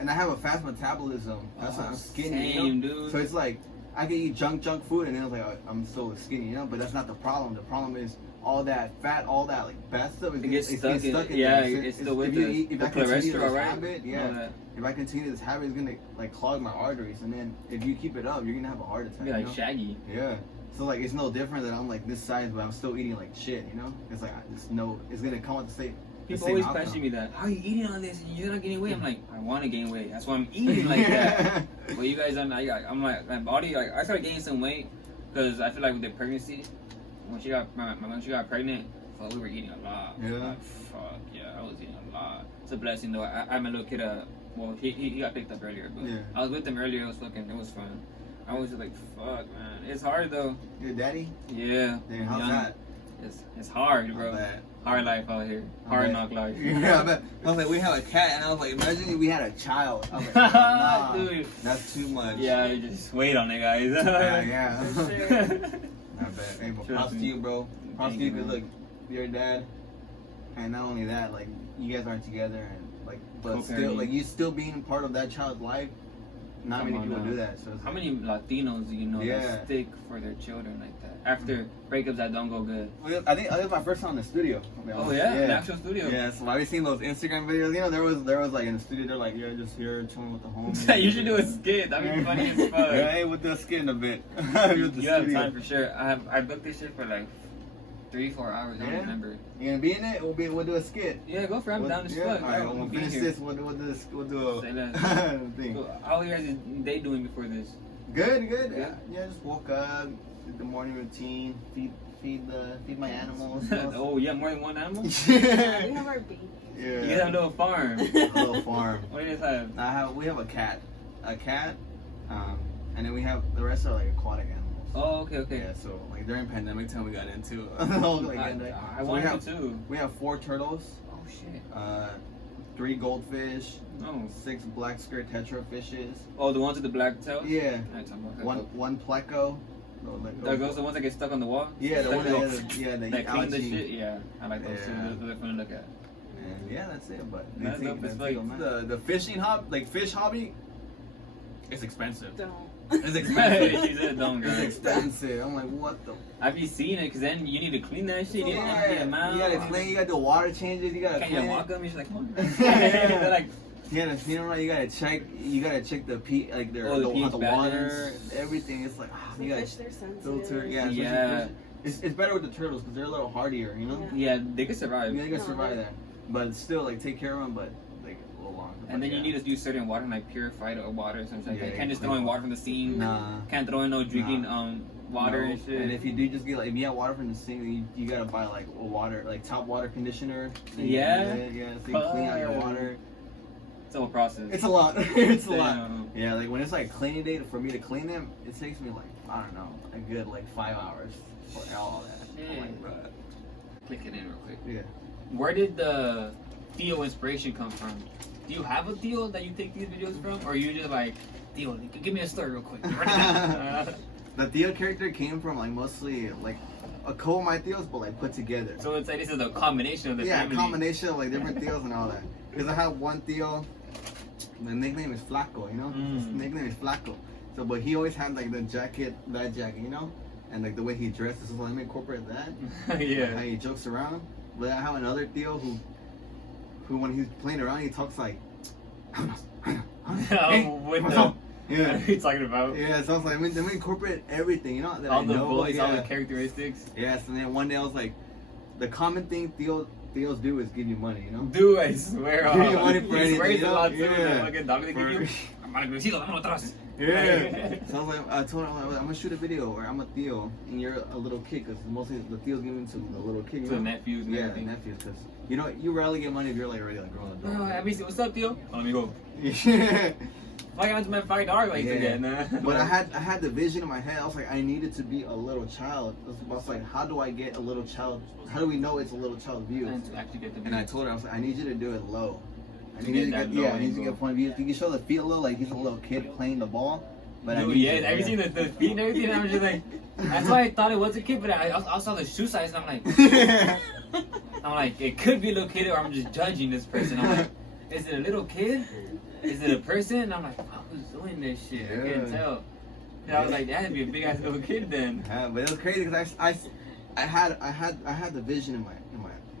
And I have a fast metabolism. That's why I'm skinny. Same, you know? dude. So it's like I can eat junk food, and then it's like I'm so skinny, you know. But that's not the problem. The problem is all that fat, all that like bad stuff. It gets stuck in there. yeah, it's still with if the I continue cholesterol, this right? habit, All yeah. that. If I continue this habit, it's gonna like clog my arteries, and then if you keep it up, you're gonna have a heart attack. Be like you know? Shaggy. Yeah. So like it's no different that I'm like this size, but I'm still eating like shit, you know? It's like it's gonna come with the same. People always question me that. How are you eating all this and you're not gaining weight? I'm like, I want to gain weight. That's why I'm eating like that. But you guys, I'm like, my body, like, I started gaining some weight because I feel like with the pregnancy, when she got pregnant, fuck, we were eating a lot. Yeah. Like, fuck, yeah, I was eating a lot. It's a blessing though. I had my little kid, well, he got picked up earlier, but Yeah. I was with him earlier. It was fun. I was just like, fuck, man. It's hard though. Your daddy? Yeah. Damn, how's Young. that? it's hard, bro. Hard life out here. Hard knock life. Yeah, I bet. I was like, we have a cat, and I was like, imagine if we had a child. I was like, nah, dude, that's too much. Yeah, you just wait on it, guys. yeah. For sure. I bet. Hey, but props to you, bro. Props to you, because look, you're a dad, and not only that, like, you guys aren't together, and like, but still, like, you still being part of that child's life. Not many people do that. So how many Latinos do you know that stick for their children like that after breakups that don't go good? I think I was my first time in the studio. Oh yeah, an actual studio. Yeah, so I've seen those Instagram videos. You know, there was like in the studio, they're like, yeah, just here chilling with the homies. You should do a skit. That'd be funny as fuck. Yeah, hey, we'll do a skit in a bit. You have time for sure. I booked this shit for like 3-4 hours. I don't remember. You gonna be in it? We'll do a skit. Yeah, go for it. I'm down as fuck. Alright, we'll finish this. We'll do a thing. So how are you guys' day doing before this? Good. Yeah, just woke up, did the morning routine, feed my animals. Oh, you have more than one animal? Yeah, we have our babies. Yeah. You guys have a little farm. A little farm. What do you guys have? We have a cat, and then we have the rest are like aquatic animals. Oh, okay. Yeah, so like during pandemic time we got into I wanted to too. We have 4 turtles. Oh shit. 3 goldfish. Oh. 6 black skirt tetra fishes. Oh, the ones with the black tails? Yeah. One pleco. Those the ones that get stuck on the wall? Yeah, the one that clean the shit. Yeah, I like those too. Those are fun to look at. And yeah, that's it. But the fishing fish hobby, it's expensive. Don't. It's expensive. She said don't, guys. It's expensive. I'm like, what the? Have you seen it? Because then you need to clean that shit. You empty them out. You gotta clean. You gotta do water changes. You gotta. Can't you walk them? You're just like, come on. They're like. Yeah, you gotta check. You gotta check the pH, like the water, everything. It's like you gotta filter. Yeah. It's better with the turtles because they're a little hardier, you know. Yeah, they can survive. Yeah, they can survive that, but still like take care of them, but like a little longer. And then you need to do certain water, like purified water or something like that. You can't just throw in water from the sink. Nah. Can't throw in no drinking water and shit. And if you do just get like if you have water from the sink, you gotta buy like a water top water conditioner. So yeah. So you clean out your water. It's a whole process. It's a lot. It's a lot. Yeah, like when it's like cleaning day for me to clean them, it takes me like I don't know, a good like 5 hours for all that. Yeah. I'm like, bro. Click it in real quick. Yeah. Where did the Theo inspiration come from? Do you have a Theo that you take these videos from, or are you just like, Theo, give me a story real quick? The Theo character came from like mostly like a couple of my Theos, but like put together. So it's like this is a combination of the family. Yeah, a combination of like different Theos and all that. Because I have one Theo. The nickname is Flaco, you know? His nickname is Flaco. So, but he always had like the jacket, that jacket, you know? And like the way he dresses, so let me incorporate that. Yeah. Like, how he jokes around. But I have another Theo who when he's playing around, he talks like, hey, what's up? Yeah. What are you talking about? Yeah, so I was like, let me incorporate everything, you know? That all I the know, voice, all the characteristics. Yes, and then one day I was like, the common thing Theos do is give you money, you know? Dude, I swear. Give you money for anything, swears you know? a lot too. Yeah. Fucking dog they give you. Yeah. So I was like, I told him, I'm gonna shoot a video where I'm a Theo and you're a little kid, because mostly the Theos give to the little kid. To the nephews and everything. Yeah, nephews, because you know you rarely get money if you're like already like grown Bro, up. what's up, Theo? Oh, let me go. Yeah. I got to my $5 like again. But I had the vision in my head. I was like, I needed to be a little child. I was like, how do I get a little child? How do we know it's a little child view? And I told her, I was like, I need you to do it low. I need you to get point of view. If you can show the feet low, like he's a little kid playing the ball. But dude, have you seen the feet and everything? I'm just like, that's why I thought it was a kid, but I saw the shoe size and I'm like, it could be a little kid, or I'm just judging this person. I'm like, is it a little kid? Is it a person? And I'm like, who's doing this shit? I can't tell. And I was like, that'd be a big ass little kid then. Yeah, but it was crazy because I had the vision in my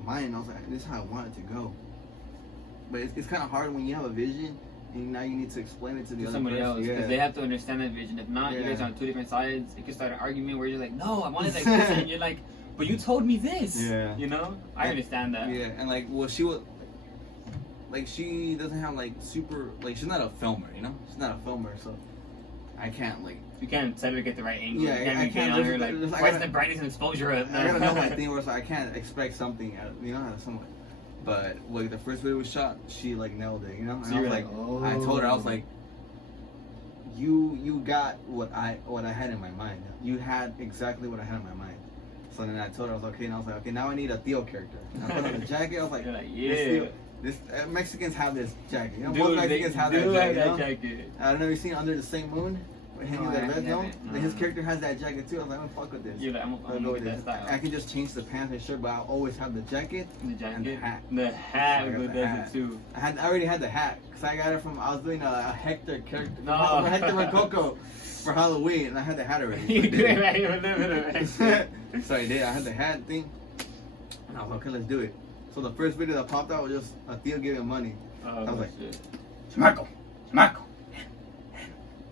mind. I was like, this is how I want it to go. But it's kind of hard when you have a vision and now you need to explain it to the other somebody person. else, because they have to understand that vision. If not, you guys are on two different sides. You can start an argument where you're like, no, I wanted like this, and you're like, but you told me this. Yeah. You know, I understand that. Yeah, and like, well, she doesn't have like super, like, she's not a filmer, you know? She's not a filmer, so I can't like. You can't tell her to get the right angle. Yeah, I can't. On her, like, where's the brightness and exposure at? I gotta know my thing where so I can't expect something, you know, somewhat. But like the first video we shot, she like nailed it, you know. And so I was like, I told her, I was like, you got what I had in my mind. You had exactly what I had in my mind. So then I told her, I was okay, and I was like, okay, now I need a Theo character. And I put on the jacket. I was like, You're like, This Mexicans have this jacket. You know, Dude, most Mexicans have that jacket. You know? Jacket. I don't know if you've seen Under the Same Moon. With him No, and I Red haven't. Like, his character has that jacket too. I was like, I'm gonna fuck with this. You're like, I'm gonna go with that style. I can just change the pants and shirt, but I'll always have the jacket. The jacket. And the hat. The hat So I got with the that hat. too. I already had the hat because I got it from. I was doing a Hector character. No. Hector Rococo for Halloween, and I had the hat already. You do it right. You live it. So I did. I had the hat thing. And I was like, okay, let's do it. So the first video that popped out was just a Theo giving money. Oh, I was like, shit. Smaco.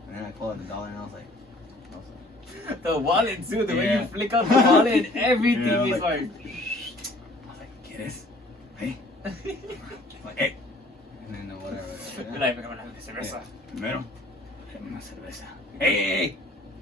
And then I called it $1, and I was like, The wallet too, the way Yeah. you flick out the wallet and everything Yeah, is like- like. I was like, ¿quieres? Hey. Like, hey. And then whatever. You're like, "We're gonna have a cerveza." Primero, dame una cerveza. Hey,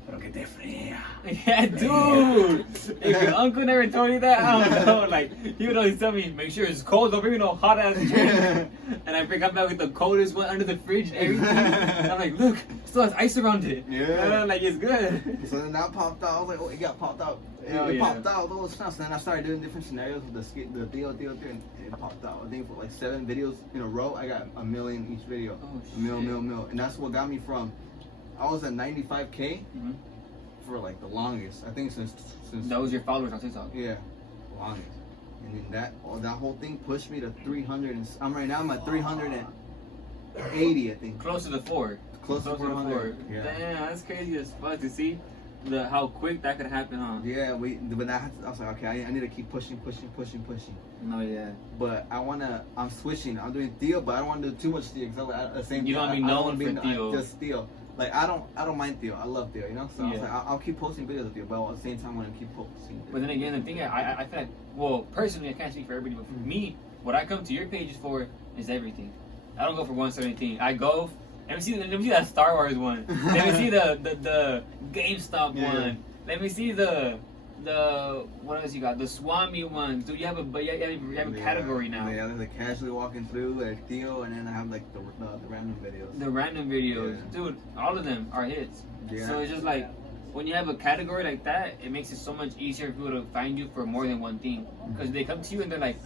pero que te fría. Yeah, dude. If your uncle never told you that, I don't know. Like, he would always tell me, make sure it's cold. Don't bring me no hot ass drink. And I come back with the coldest one under the fridge and everything. And I'm like, look, still has ice around it. Yeah. And I'm like, it's good. So then that popped out. I was like, oh, it got popped out. Hell It yeah. popped out. Those snaps. And then I started doing different scenarios with the Theo, and it popped out. I think for like 7 videos in a row, I got 1 million each video. Oh, A mil. And that's what got me from. I was at 95K Mhm. for like the longest. I think since That was your followers on TikTok. yeah, longest. And then that whole thing pushed me to 300. And I'm right now. I'm at 380. I think. Close to the 4. Close to 400. Yeah. Damn, that's crazy as fuck to see how quick that could happen, huh? Yeah, but I was like, okay, I need to keep pushing. No, yeah. But I'm switching. I'm doing Theo, but I don't want to do too much Theo because at the same You time, don't be I known wanna for Theo. Just Theo. Like I don't mind Theo. I love Theo, you know. So I was Yeah. like, I'll keep posting videos of Theo, but at the same time, I want to keep posting. But then again, the thing I feel like, well, personally, I can't speak for everybody, but for me, what I come to your pages for is everything. I don't go for one certain thing. I go. Let me see that Star Wars one. Let me see the GameStop Yeah. one. Let me see the what else you got? The Swami one. Dude, you have a category now. Yeah, there's like casually walking through, there's Theo, and then I have like the random videos. The random videos, Yeah. dude. All of them are hits. Yeah. So it's just like when you have a category like that, it makes it so much easier for people to find you for more than one thing. Because they come to you and they're like,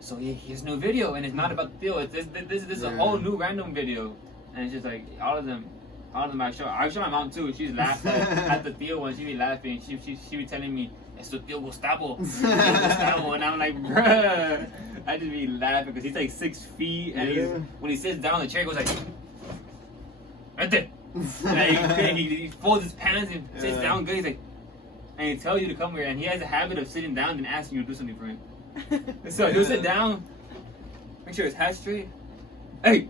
so yeah, here's a new video, and it's not about Theo. It's this is a whole new random video, and it's just like all of them. I show my mom too. She's laughing at the Theo one. She be laughing. She be telling me, "Es tu Tío Gustavo." And I'm like, bruh. I just be laughing because he's like 6 feet, and when he sits down, the chair goes like, right there. And he folds his pants and sits down good. He's like, and he tells you to come here, and he has a habit of sitting down and asking you to do something for him. So he'll sit down, make sure his hat's straight. Hey.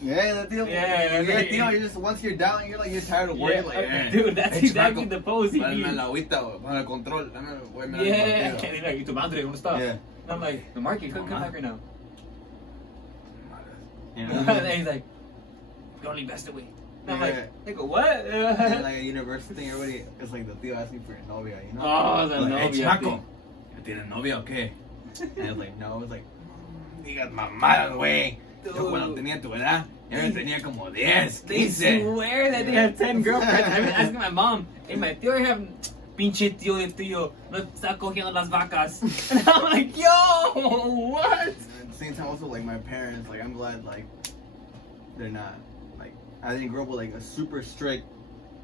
Yeah, the Theo. Yeah, Theo. You're just once you're down, you're tired of working. Like, dude, that's hey, exactly chamaco, the pose he dame needs. la agüita, pon el control. Yeah, and he's like, "Tu madre, ¿cómo está?" Yeah. And I'm like, "The market, come back right now." Yeah. And he's like, "You only best away." And I'm Yeah. like, "Nigga, what?" And like a university thing, everybody, it's like the Theo asking for a novia, you know? Oh, the like, novia Hey, chamaco, thing. ¿ya tienes novia o qué? And I was like, no. I was like, digas mamadas, güey. Yo cuando tenía tu edad, yo tenía como 10, They 15. swear that they have 10 girlfriends. I've been asking my mom, "Hey, my tío have pinche tío de tío, no está cogiendo las vacas." And I'm like, "Yo, what?" At the same time, also like my parents, like I'm glad like they're not like I didn't grow up with like a super strict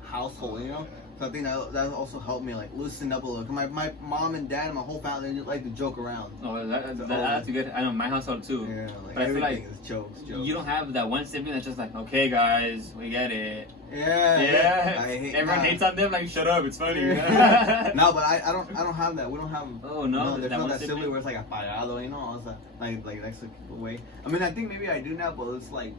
household, you know. So I think that also helped me like loosen up a little. 'Cause my mom and dad and my whole family they just like to joke around. Oh, that's good. I know my household too. Yeah, like But I feel like everything is jokes. You don't have that one sibling that's just like, "Okay, guys, we get it." Yeah. I hate, Everyone hates on them. Like, shut up, it's funny. No, but I don't have that. We don't have. Oh no, there's that not one that sibling sibling. where it's like apagado, you know, all that, like that's the way. I mean, I think maybe I do now, but it's like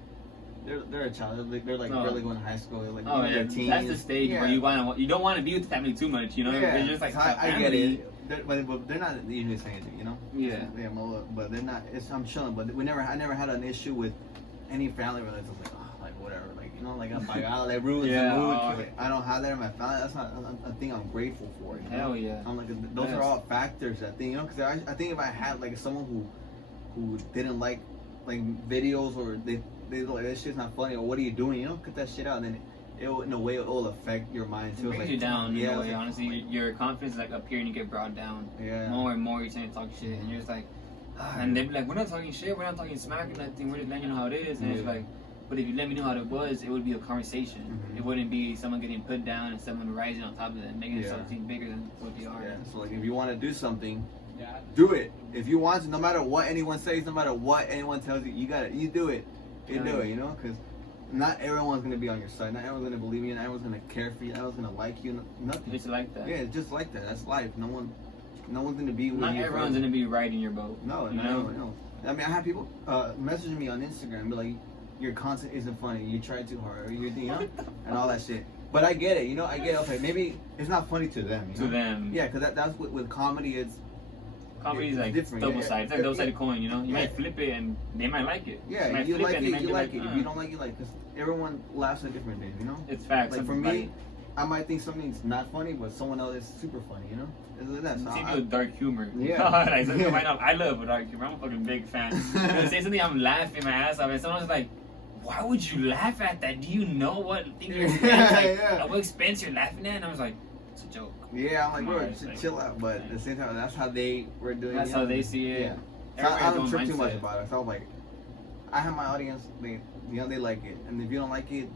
they're a child. They're like Oh. barely going to high school. They're like Oh in yeah, their teens. that's the stage where you don't want to be with the family too much, you know? Yeah, They're just like so I get family. it. But they're not usually saying anything, you know. Yeah. Yeah, but they're not. I'm chilling. But I never had an issue with any family where it's like, oh, like whatever, like you know, like apagado, like ruins Yeah, the mood. oh. Like, I don't have that in my family. That's not a thing I'm grateful for. You know? Hell yeah. I'm like, those Yes. are all factors that thing, you know, because I think if I had like someone who didn't like videos or they like this shit's not funny or what are you doing, you know, cut that shit out. Then in a way, it will affect your mind too. It brings like, you down in a way, like, honestly. like, Your confidence is like up here and you get brought down. Yeah. More and more you're trying to talk shit and you're just like, and they be like, we're not talking shit, we're not talking smack or nothing, we're just letting you know how it is. And it's like, but if you let me know how it was, it would be a conversation. Mm-hmm. It wouldn't be someone getting put down and someone rising on top of them, making themselves seem bigger than what they are. Yeah. So like, if you want to do something, do it. If you want to, no matter what anyone says, no matter what anyone tells you, you got it. You do it. You do it. You know, because not everyone's gonna be on your side. Not everyone's gonna believe you. Not everyone's gonna care for you. Not everyone's gonna like you. Nothing. It's like that. Yeah, it's just like that. That's life. No one's gonna be with you. Not everyone's gonna be right in your boat. No, no. I mean, I have people messaging me on Instagram and be like, your content isn't funny. You try too hard, or you know, and all that shit. But I get it. You know, I get it. Okay, maybe it's not funny to them. You know? To them. Yeah, because that's with comedy. Comedy's like different. double sided. It's like double sided coin, you know? You might flip it and they might like it. Yeah, you like it, you like it. If you don't like it, because everyone laughs at different things, you know? It's facts. Like for me, I might think something's not funny, but someone else is super funny, you know? It's like that. So I dark humor. Yeah. Like, I love dark humor. I'm a fucking big fan. When I say something, I'm laughing my ass off, and someone's like, why would you laugh at that? Do you know what thing you're like, at what expense you're laughing at? And I was like, it's a joke. Yeah, I'm like, bro, chill out. But at the same time, that's how they were doing it. That's how they see it. Yeah. So I don't trip too much about it. So I'm like, I have my audience, they like it. And if you don't like it,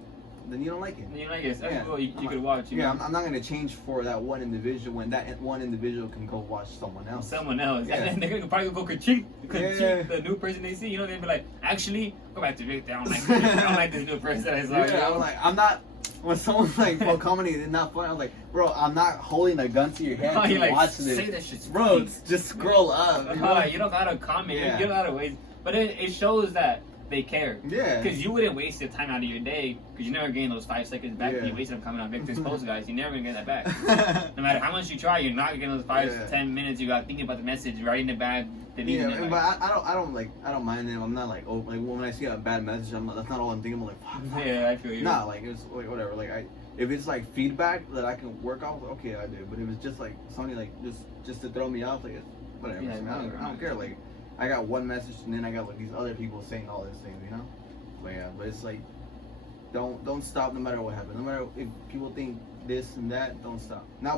then you don't like it. You know, I guess you could watch. I'm not gonna change for that one individual when that one individual can go watch someone else. Yeah. And then they're gonna probably go critique the new person they see. You know, they'd be like, actually, go back to Victor. I don't like this new person I saw. Yeah, I'm like, I'm not. When someone's like, well, comedy is not funny, I'm like, bro, I'm not holding a gun to your head to like, watch this. Say that shit's bro, just scroll up. You don't gotta comment. You don't gotta waste. But it shows that they care. Yeah. Because you wouldn't waste your time out of your day because you're never getting those 5 seconds back that you wasted on coming on Victor's post, guys. You're never gonna get that back. No matter how much you try, you're not getting those 5-10 minutes you got thinking about the message, writing it back, deleting it. But I don't mind them. I'm not like, oh, like when I see a bad message, that's not all I'm thinking. I'm like, fuck. Yeah, I feel you. Nah, like it's like whatever. Like if it's like feedback that I can work off, okay, I do. But if it's just like something like just to throw me off, like whatever. Yeah, I don't care. Like I got one message and then I got like these other people saying all these things, you know. But yeah, but it's like don't stop no matter what happens. No matter if people think this and that, don't stop. Now,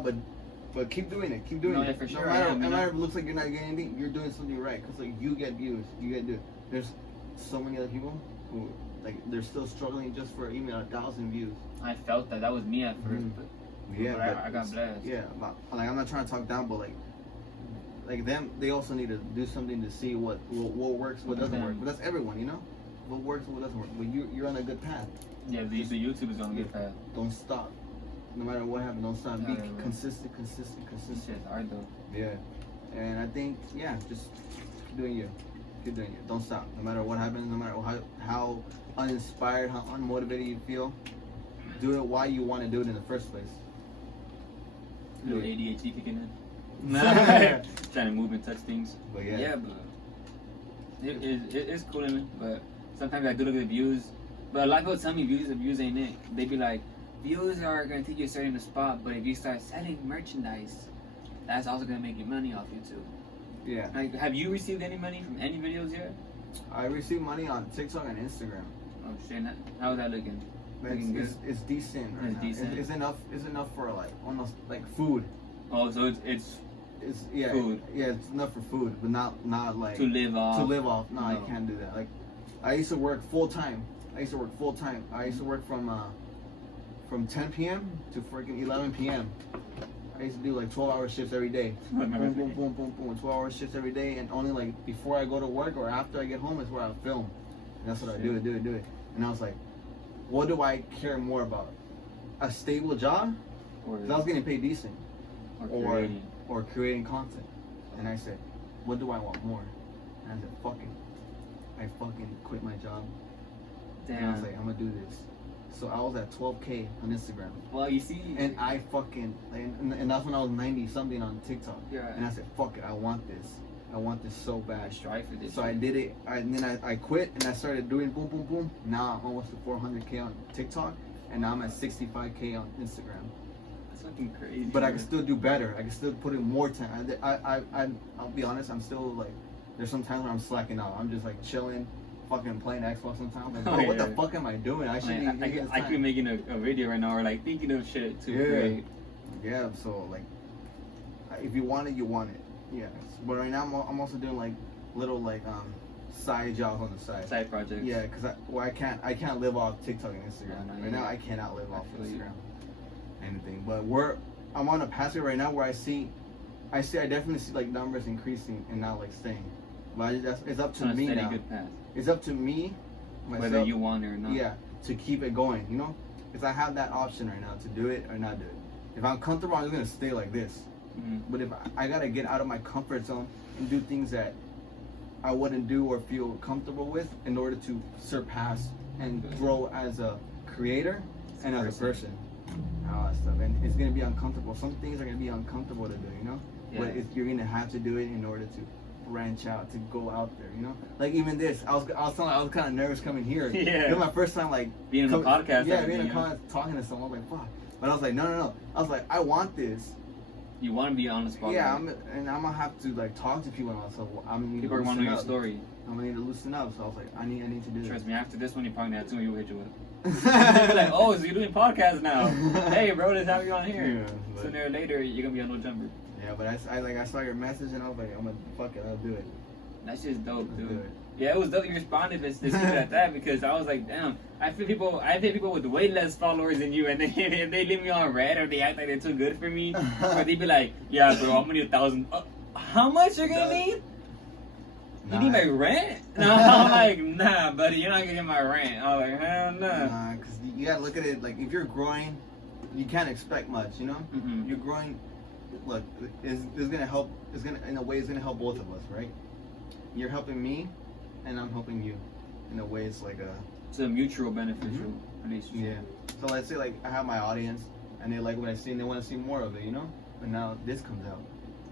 but keep doing it. Keep doing it. For sure. No matter if it looks like you're not getting anything, you're doing something right. Cause like you get views, you get there's so many other people who like they're still struggling just for even 1,000 views. I felt that was me at first, but I got blessed. Yeah, like I'm not trying to talk down, but like them, they also need to do something to see what works, what doesn't work. But that's everyone, you know. What works and what doesn't work. But you're on a good path. Yeah, the YouTube is on a good path. Don't stop. No matter what happens, don't stop. Be consistent. This shit's hard though. Yeah. And I think, just keep doing you. Keep doing it. Don't stop. No matter what happens, no matter how uninspired, how unmotivated you feel, do it while you want to do it in the first place. Little ADHD kicking in. Trying to move and touch things. But but it's cool in it. But sometimes I do look at the views. But a lot of people tell me views ain't it. They be like, views are gonna take you a certain spot, but if you start selling merchandise, that's also gonna make you money off YouTube. Yeah. Like, have you received any money from any videos yet? I received money on TikTok and Instagram. Oh shit! How's that looking? It's decent. Right now. Decent. It's enough for like almost like food. Oh, so it's food. Yeah, it's enough for food, but not like to live off. No, I can't do that. Like, I used to work full time. I used to work from 10 p.m. to freaking 11 p.m. I used to do like 12-hour shifts every day. Boom, 12-hour shifts every day, and only like before I go to work or after I get home is where I film. And that's what I do it. And I was like, what do I care more about? A stable job? Because I was getting paid decent. Or creating content. And I said, what do I want more? And I said, fuck it. I fucking quit my job. Damn. And I was like, I'm gonna do this. So I was at 12K on Instagram. Well, you see. And I fucking, and that's when I was 90 something on TikTok. Yeah. And I said, fuck it, I want this. I want this so bad. Strive for this. So I did it, and then I quit, and I started doing boom. Now I'm almost at 400K on TikTok, and now I'm at 65K on Instagram. That's fucking crazy. But I can still do better. I can still put in more time. I'll be honest, I'm still like, there's some times where I'm slacking out. I'm just like chilling, fucking playing Xbox sometimes. Like, Oh, bro, what yeah. the fuck am I doing? I should I could be making a video right now or like thinking of shit to create. Yeah, so like, if you want it, you want it. Yeah. But right now I'm also doing like little like side jobs on the side. Side projects. Yeah, because I can't live off TikTok and Instagram. Yeah, no, right now I cannot live off Instagram. Anything. But I'm on a pathway right now where I definitely see like numbers increasing and not like staying. But it's up to me now. Good path. It's up to me, myself, whether you want it or not. Yeah, to keep it going, you know? Because I have that option right now to do it or not do it. If I'm comfortable, I'm just going to stay like this. Mm-hmm. But if I got to get out of my comfort zone and do things that I wouldn't do or feel comfortable with in order to surpass and grow as a creator and as a person. All that stuff. And it's going to be uncomfortable. Some things are going to be uncomfortable to do, you know? Yeah. But you're going to have to do it in order to branch out, to go out there, you know? Like even this, I was kind of nervous coming here. Yeah. It was my first time like being in the podcast. Yeah, being in the podcast, talking to someone. I was like, fuck. But I was like, no. I was like, I want this. You want to be on the spot. Yeah, I'm gonna have to like talk to people now. So people are wanting your story. I'm gonna need to loosen up. So I was like, I need to do this. Trust me, after this one, you probably have 2 people hit you with. They'll be like, oh, so you're doing podcasts now? Hey, bro, let's have you on here. Yeah, Sooner or later, you're gonna be on No Jumper. Yeah, but I saw your message and I was like, I'm gonna fuck it, I'll do it. That's just dope, Let's do dude. it. Yeah, it was dope you responded to see like that because I was like, damn, I feel people with way less followers than you, and they leave me on red or they act like they're too good for me, or they be like, yeah, bro, I'm gonna need 1,000. How much you're gonna need? You need my rent? No, I'm like, nah, buddy, you're not gonna get my rent. I was like, hell no. Nah, because you gotta look at it like if you're growing, you can't expect much, you know? Mm-hmm. You're growing. Look, it's gonna help. It's gonna, in a way, it's gonna help both of us, right? You're helping me, and I'm helping you. In a way, it's like it's a mutual beneficial relationship. Yeah. So let's say like I have my audience, and they like what I see, and they want to see more of it, you know. But now this comes out.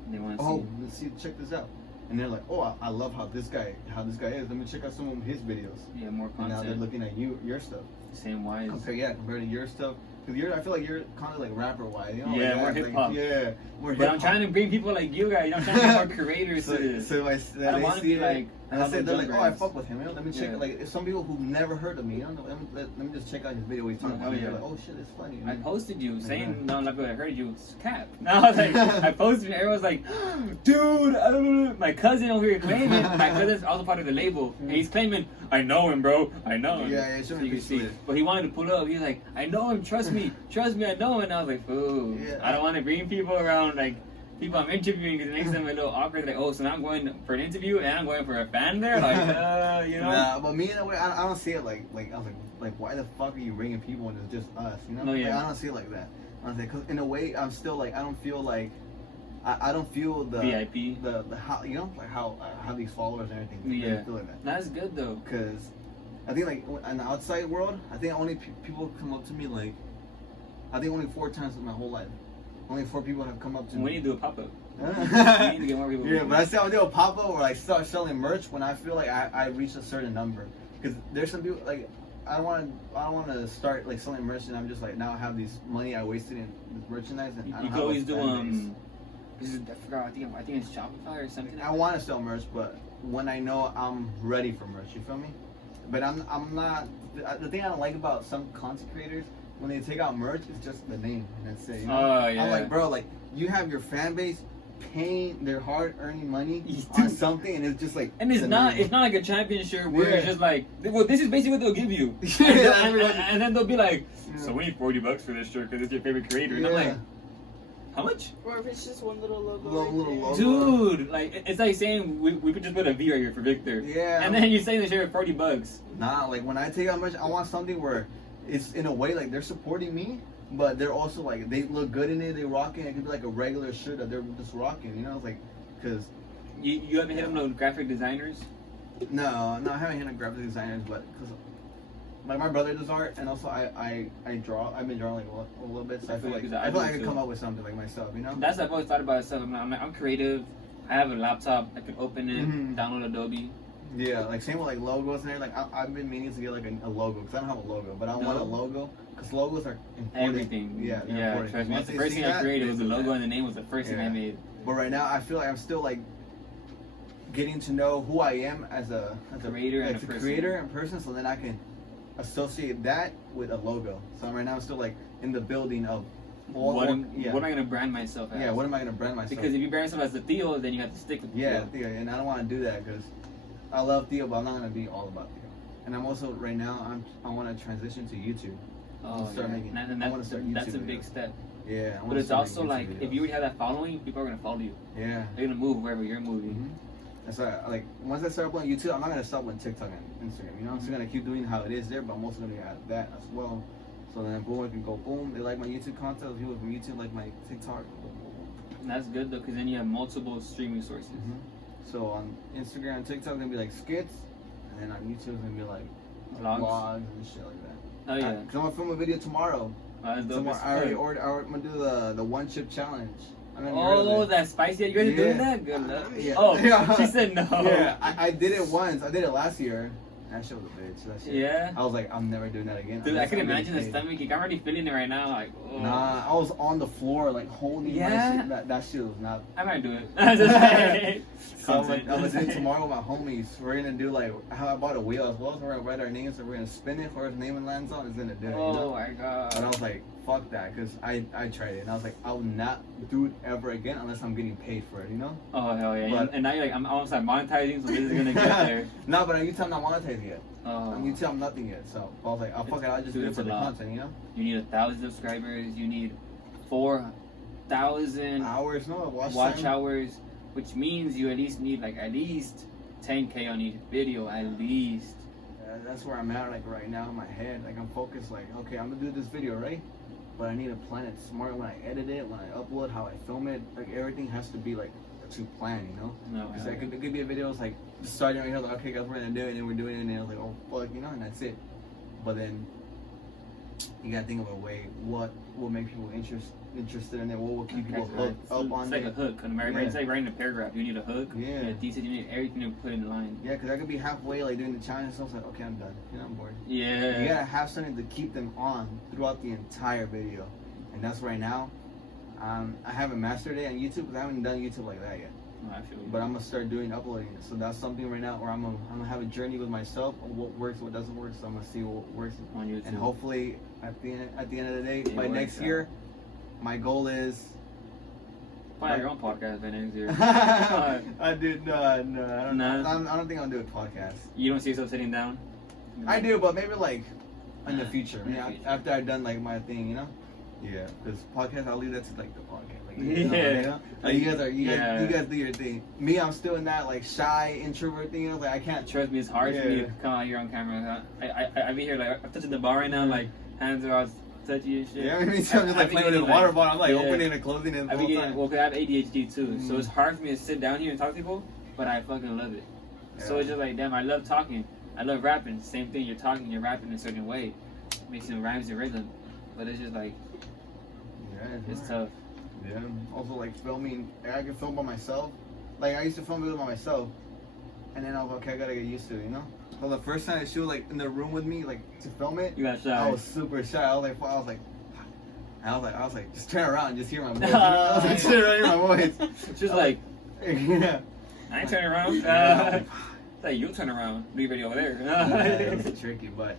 And they want to let's see, check this out. And they're like, oh, I love how this guy is. Let me check out some of his videos. Yeah, more content. And now they're looking at your stuff. Same wise. Compared to your stuff. Because I feel like you're kind of like rapper wise, you know? Yeah, like more hip hop. Like, yeah, more hip But hop. I'm trying to bring people like you guys. I'm trying to get more creators to this. So I don't want to be like. and I said they're like, oh, I Jumpers. fuck with him. You know, let me check. Yeah. Like some people who've never heard of me, you know, let me just check out his video. He's talking about. yeah. They're like, oh shit, it's funny. You know? I posted you saying Yeah. no, like I heard you. It's cap. No, I was like, I posted and everyone's like, dude, I don't know. My cousin over here claiming. My cousin's also part of the label, and he's claiming, I know him, bro. I know him. Yeah, So sure. you can see. But he wanted to pull up. He's like, I know him. Trust me, I know him. And I was like, ooh, Yeah. I don't want to bring people around like. People I'm interviewing because it makes them a little awkward. Like, oh, so now I'm going for an interview and I'm going for a fan there. Like, you know. Nah, but me in a way, I don't see it like I was like why the fuck are you bringing people when it's just us? You know? No, yeah. Like, I don't see it like that. Honestly, because in a way, I'm still like I don't feel like I don't feel the VIP. the how you know like how I have these followers and everything. I Yeah. don't feel like that. That's good though. Because I think like in the outside world, I think only people come up to me like I think only 4 times in my whole life. Only 4 people have come up to We me. need to do a pop up. We Yeah, need to get more people. but I say I'll do a pop-up or like start selling merch when I feel like I reach a certain number. Because there's some people like I don't want to start like selling merch and I'm just like now I have this money I wasted in this merchandise and I don't You have can a always do fan base. I forgot. I think it's Shopify or something. I want to sell merch, but when I know I'm ready for merch, you feel me? But I'm not. The thing I don't like about some content creators when they take out merch is just the name and that's it. You know? Oh yeah. I'm like, bro, like you have your fan base paying their hard-earning money You on do. something, and it's just like. And it's the not name. it's not like a champion shirt where Yeah. it's just like, well, this is basically what they'll give you. Yeah, and then they'll be like, Yeah. so we need $40 for this shirt because it's your favorite creator. And I'm like, how much? Or if it's just one little logo. Little right logo. there. Dude, like it's like saying we could just put a V right here for Victor. Yeah. And then you're saying the shirt $40. Nah, like when I take out merch, I want something where it's in a way like they're supporting me, but they're also like they look good in it. They rocking. It could be like a regular shirt that they're just rocking. You know, it's like because You haven't hit them with graphic designers? no, I haven't hit on graphic designers, but because like my brother does art, and also I draw. I've been drawing like a little bit, so I feel like I could come up with something like myself. You know. That's what I've always thought about myself. I'm creative. I have a laptop. I can open it, Mhm. download Adobe. Yeah, like same with like logos and everything. Like I've been meaning to get like a logo because I don't have a logo, but I want a logo because logos are important. Everything. Yeah, they're Yeah. important. Trust me. Once That's the they first see thing I that, created they was the see logo, that. and the name was the first thing I Yeah. made. But right now I feel like I'm still like getting to know who I am as a creator and as a a person. creator and person, so then I can associate that with a logo. So right now I'm still like in the building of What am I gonna brand myself as? Yeah, what am I gonna brand myself? Because if you brand yourself as the Theo, then you have to stick with the yeah, Theo. Theo, and I don't want to do that because I love Theo, but I'm not gonna be all about Theo. And I'm also right now I want to transition to YouTube. Oh, start yeah. making. And I want to start YouTube. that's a videos. big step. Yeah, I But wanna it's start also making like, YouTube if you already have that following, people are gonna follow you. videos. Yeah. They're gonna move wherever you're moving. Mm-hmm. That's why, like, once I start uploading YouTube, I'm not gonna stop on TikTok and Instagram. You know, I'm still gonna keep doing how it is there, but I'm also gonna add that as well. So then, boom, it can go boom. They like my YouTube content. People from YouTube like my TikTok. And that's good though, because then you have multiple streaming sources. Mm-hmm. So on Instagram and TikTok, it's gonna be like skits, and then on YouTube, it's gonna be like vlogs and shit like that. Oh yeah. Cause I'm gonna film a video tomorrow. That's dope Tomorrow, as I already fuck. ordered. I'm gonna do the one chip challenge. Oh, that's spicy. You guys are doing that? Good luck. Yeah. Oh, Yeah. she said no. Yeah, I did it once. I did it last year. That shit was a bitch. That shit. Yeah. I was like, I'm never doing that again. Dude, I unless can I'm getting imagine the paid. stomach ache. I'm already feeling it right now. Like, oh. Nah, I was on the floor like holding my Yeah. shit. That shit was not. I might do it. Just So I'm gonna do it tomorrow with my homies. We're gonna do like how I bought a wheel as well. So we're gonna write our names and we're gonna spin it. Whoever's name it lands on is gonna do it. Oh you know? my god. And I was like, fuck that, because I tried it and I was like, I will not do it ever again unless I'm getting paid for it, you know? Oh hell yeah. But- And now you're like, I'm almost like monetizing, so this is gonna get there. No, but on YouTube I'm not monetizing yet. Oh. On YouTube I'm nothing yet. So I was like, oh fuck it, I'll just Dude, do it it's for a the lot. content, you know? You need 1,000 subscribers. You need 4,000 Hours, no, watch time. hours, which means you at least need like at least 10K on each video, at least. That's where I'm at like right now in my head. Like I'm focused like, okay, I'm gonna do this video, right? But I need to plan it smart when I edit it, when I upload, how I film it. Like everything has to be like to plan, you know? No, Because it could be a video, it's like just starting right here, like, okay guys, we're gonna do it, and then we're doing it, and then I was like, oh fuck, you know, and that's it. But then you gotta think of a way, what will make people interested in it, what will keep people hooked up on it's like it. a hook. It's like writing a paragraph. You need a hook. Yeah. You need a thesis. You need everything to put in the line. Yeah, because I could be halfway like doing the challenge, so I was like, okay, I'm done. You know, I'm bored. Yeah. You gotta have something to keep them on throughout the entire video, and that's right now. I haven't mastered it on YouTube because I haven't done YouTube like that yet. No, I feel you. But I'm gonna start uploading it. So that's something right now where I'm gonna have a journey with myself on what works, what doesn't work. So I'm gonna see what works on YouTube. and hopefully at the end of the day, It by works next out. year, my goal is. Probably your own podcast by next year. I did no. I don't know. Nah. I don't think I'll do a podcast. You don't see yourself sitting down? I do, but maybe like in the In future. the Yeah, future. after I've done like my thing, you know. Yeah, because podcast, I'll leave that to like the podcast. Like, Yeah. You know? Like, Yeah. you guys do your thing. Me, I'm still in that like shy introvert thing. You know, like I can't. Trust me, it's hard for me Yeah. to come out here on camera. I be here like I'm touching the bar right now, like hands are all touchy and shit. Yeah, I mean, so I'm just like be playing with getting, the water bottle. I'm like yeah. opening and closing it the I be whole getting, time. well, 'cause I have ADHD too, so Mm. it's hard for me to sit down here and talk to people, but I fucking love it. So Yeah. it's just like, damn, I love talking. I love rapping. Same thing, you're talking, you're rapping in a certain way, mixing rhymes and rhythm, but it's just like, Yeah, it's hard. tough. Yeah. Also, like filming, I can film by myself. Like I used to film videos by myself, and then I was like, okay, I gotta get used to it, you know. So the first time she was like in the room with me, like to film it, You got shy. I was super shy. I was like, just turn around and just hear my voice. You know? I was like, turn around and hear my voice. She's like, Yeah. I ain't turning around. Yeah. It's like, you turn around. Leave it over Yeah, there. it was tricky, but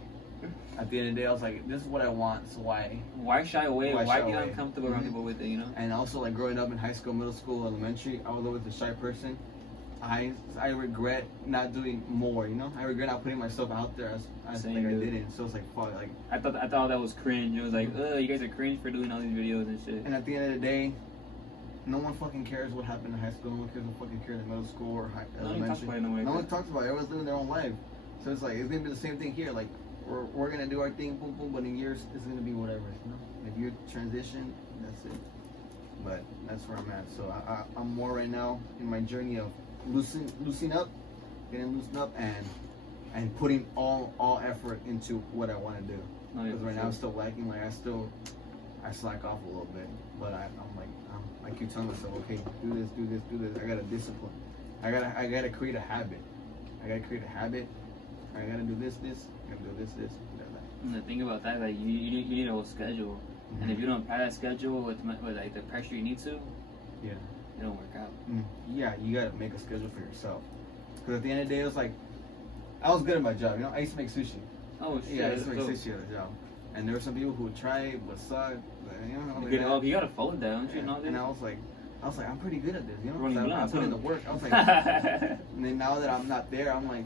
at the end of the day, I was like, this is what I want, so why? Why shy away? Why Why shy get away? uncomfortable around Mhm. people with it, you know? And also, like growing up in high school, middle school, elementary, I was always a shy person. I regret not doing more, you know. I regret not putting myself out there as Same, like I dude. didn't. So it's like fuck, like. I thought that was cringe. It was like, you guys are cringe for doing all these videos and shit. And at the end of the day, no one fucking cares what happened in high school. No one cares what fucking cares in middle school or No one talks elementary. about it no way. No one talks about it. Everyone's living their own life. So it's like it's gonna be the same thing here. Like we're gonna do our thing, boom boom. But in years, it's gonna be whatever. You know, if you transition, that's it. But that's where I'm at. So I'm more right now in my journey of loosening up, getting loosened up, and putting all effort into what I want to do. No, yeah, Because right for now I'm sure. still lacking. Like I slack off a little bit. But I keep telling myself, okay, do this. I gotta discipline. I gotta create a habit. I gotta do this. I gotta do this. That. And the thing about that, like you need a whole schedule, and if you don't apply that schedule with like the pressure you need to, Yeah. it don't work out. Yeah, you gotta make a schedule for yourself. Because at the end of the day, it was like, I was good at my job, you know? I used to make sushi. Oh, shit. Yeah, I used to make sushi at the job. And there were some people who would try it, but suck. You know, you got a phone down, yeah. And I was like, I'm pretty good at this, you know? I put in the work. I was like, and then now that I'm not there, I'm like,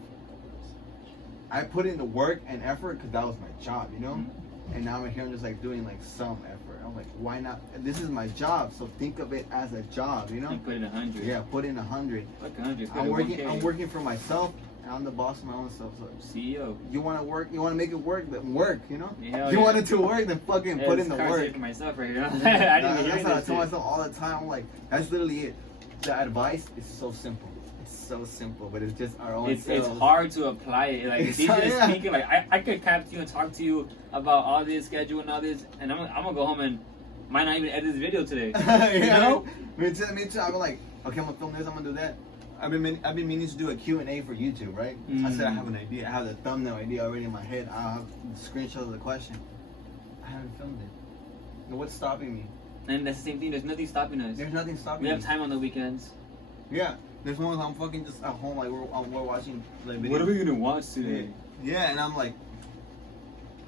I put in the work and effort because that was my job, you know? Mm-hmm. And now I'm here, I'm just like doing like some effort. I'm like, why not? This is my job, so think of it as a job, you know? And put in 100. Yeah, put in 100. Like 100. I'm working for myself. And I'm the boss of my own stuff. So CEO. You want to work? You want to make it work? Then work. You know. Yeah, you want it to work? Then fucking put in the work. For myself right here. That's what I tell myself all the time. I'm like, that's literally it. The advice is so simple. It's so simple, but it's just our own. It's hard to apply it. Like it's easy to speak it. Like I could cap to you and talk to you about all this schedule and all this, and I'm gonna go home and might not even edit this video today. You know? Me too. I'm like, okay, I'm gonna film this. I'm gonna do that. I've been meaning to do a Q&A for YouTube, right? I said I have an idea. I have the thumbnail idea already in my head. I have the screenshot of the question. I haven't filmed it. Now, what's stopping me? And that's the same thing. There's nothing stopping us. There's nothing stopping me. We have time on the weekends. Yeah. There's moments I'm fucking just at home, like we're watching like videos. What are we gonna watch today? Yeah, and I'm like,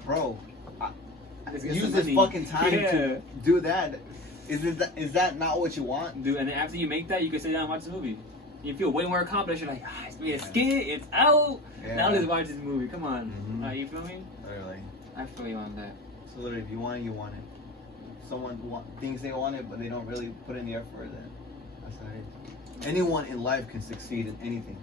bro, use this fucking time to do that. Is that not what you want? Dude, and then after you make that, you can sit down and watch the movie. You feel way more accomplished. You're like, it's made a skit, it's out. Yeah. Now let's watch this movie. Come on. Mm-hmm. You feel me? Literally. I feel you on that. So literally, if you want it, you want it. If someone thinks they want it, but they don't really put in the effort, then that's not it. Anyone in life can succeed in anything.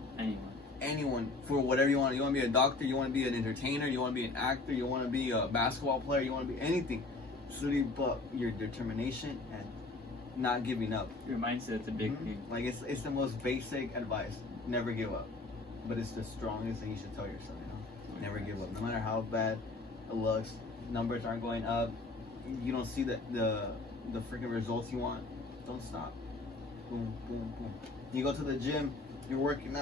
Anyone for whatever you want. You want to be a doctor, you want to be an entertainer, you want to be an actor, you want to be a basketball player, you want to be anything. Solely but your determination and not giving up. Your mindset's a big thing. Like it's the most basic advice. Never give up. But it's the strongest thing you should tell yourself, you know? Never give up. No matter how bad it looks, numbers aren't going up, you don't see the freaking results you want, don't stop. Boom, boom, boom. You go to the gym, you're working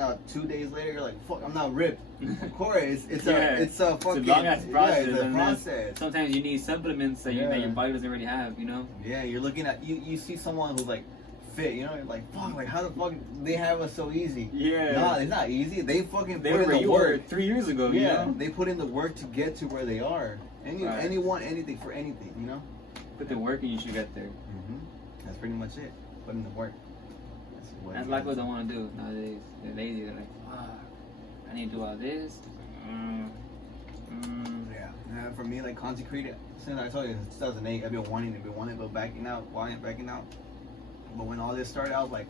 out 2 days later, you're like, fuck, I'm not ripped. Of course, it's a fucking, it's a long ass process. Yeah, it's a process. Sometimes you need supplements that your body doesn't already have, you know? Yeah, you're looking at, you see someone who's like fit, you know, you're like, fuck, like how the fuck they have us so easy? Yeah. No, it's not easy. They fucking put in the work. 3 years ago, yeah, you know? They put in the work to get to where they are. Anyone, anything for anything, you know? Put the work and you should get there. That's pretty much it. Put in the work. That's like what I want to do nowadays. They're lazy. They're like, I need to do all this. Yeah. For me, like content creator, since I told you, since 2008, I've been wanting to go backing out. But when all this started, I was like,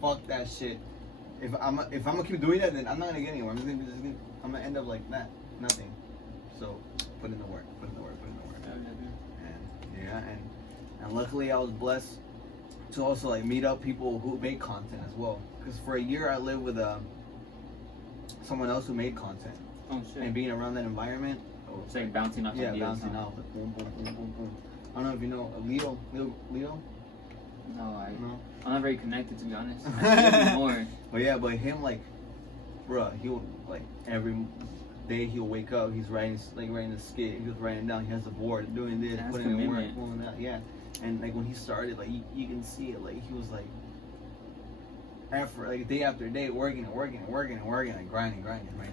fuck that shit. If I'm gonna keep doing that, then I'm not gonna get anywhere. I'm gonna end up like that, nothing. So put in the work. And luckily, I was blessed to also like meet up people who make content as well. Because for a year I lived with someone else who made content. Oh shit. And being around that environment. It's like bouncing off ideas. Yeah, bouncing off. Like boom, boom, boom, boom, boom. I don't know if you know Leo? No, No? I'm not very connected, to be honest. I should more. But him, like, bruh, he would, like, every day he'll wake up, he's writing the skit, he was writing down, he has a board, doing this, putting in work, pulling that, yeah. And like when he started, like you can see it, like he was like effort, like day after day, working and grinding. Right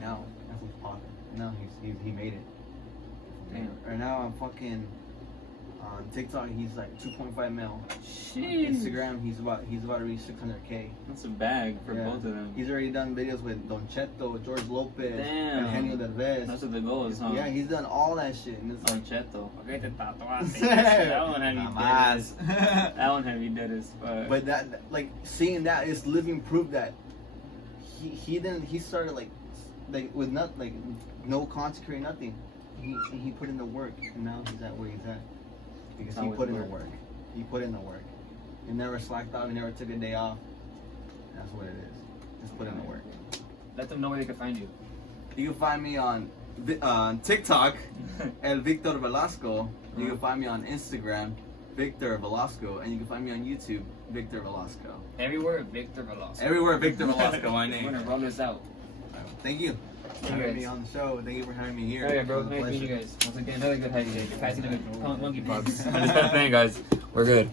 now, that's what's popping. Now he made it. Damn. Right now I'm fucking on TikTok. He's like 2.5 mil. Jeez. Instagram, he's about to reach 600K. That's a bag for both of them. He's already done videos with Don Cheto, George Lopez, Damn. and Derbez. Those are the goals, huh? Yeah, he's done all that shit. And it's Don Cheto. Okay, te tatuaste. That one had me dead as. That one had me dead as fuck. But that, like, seeing that is living proof that he started like with no content creating nothing. He put in the work, and now he's at where he's at because he put in the work. He put in the work. He never slacked off. He never took a day off. That's what it is. Just put in the work. Let them know where they can find you. You can find me on TikTok, ElVictorVelasco. You can find me on Instagram, Victor Velasco, and you can find me on YouTube, Victor Velasco. Everywhere, Victor Velasco. Everywhere, Victor Velasco. My name. We're gonna roll this out. Thank you for having me on the show. Thank you for having me here. Oh yeah, bro. Nice meeting you guys. Once again, another good head day. You're passing a good monkey pox. I'm just playing, guys. We're good.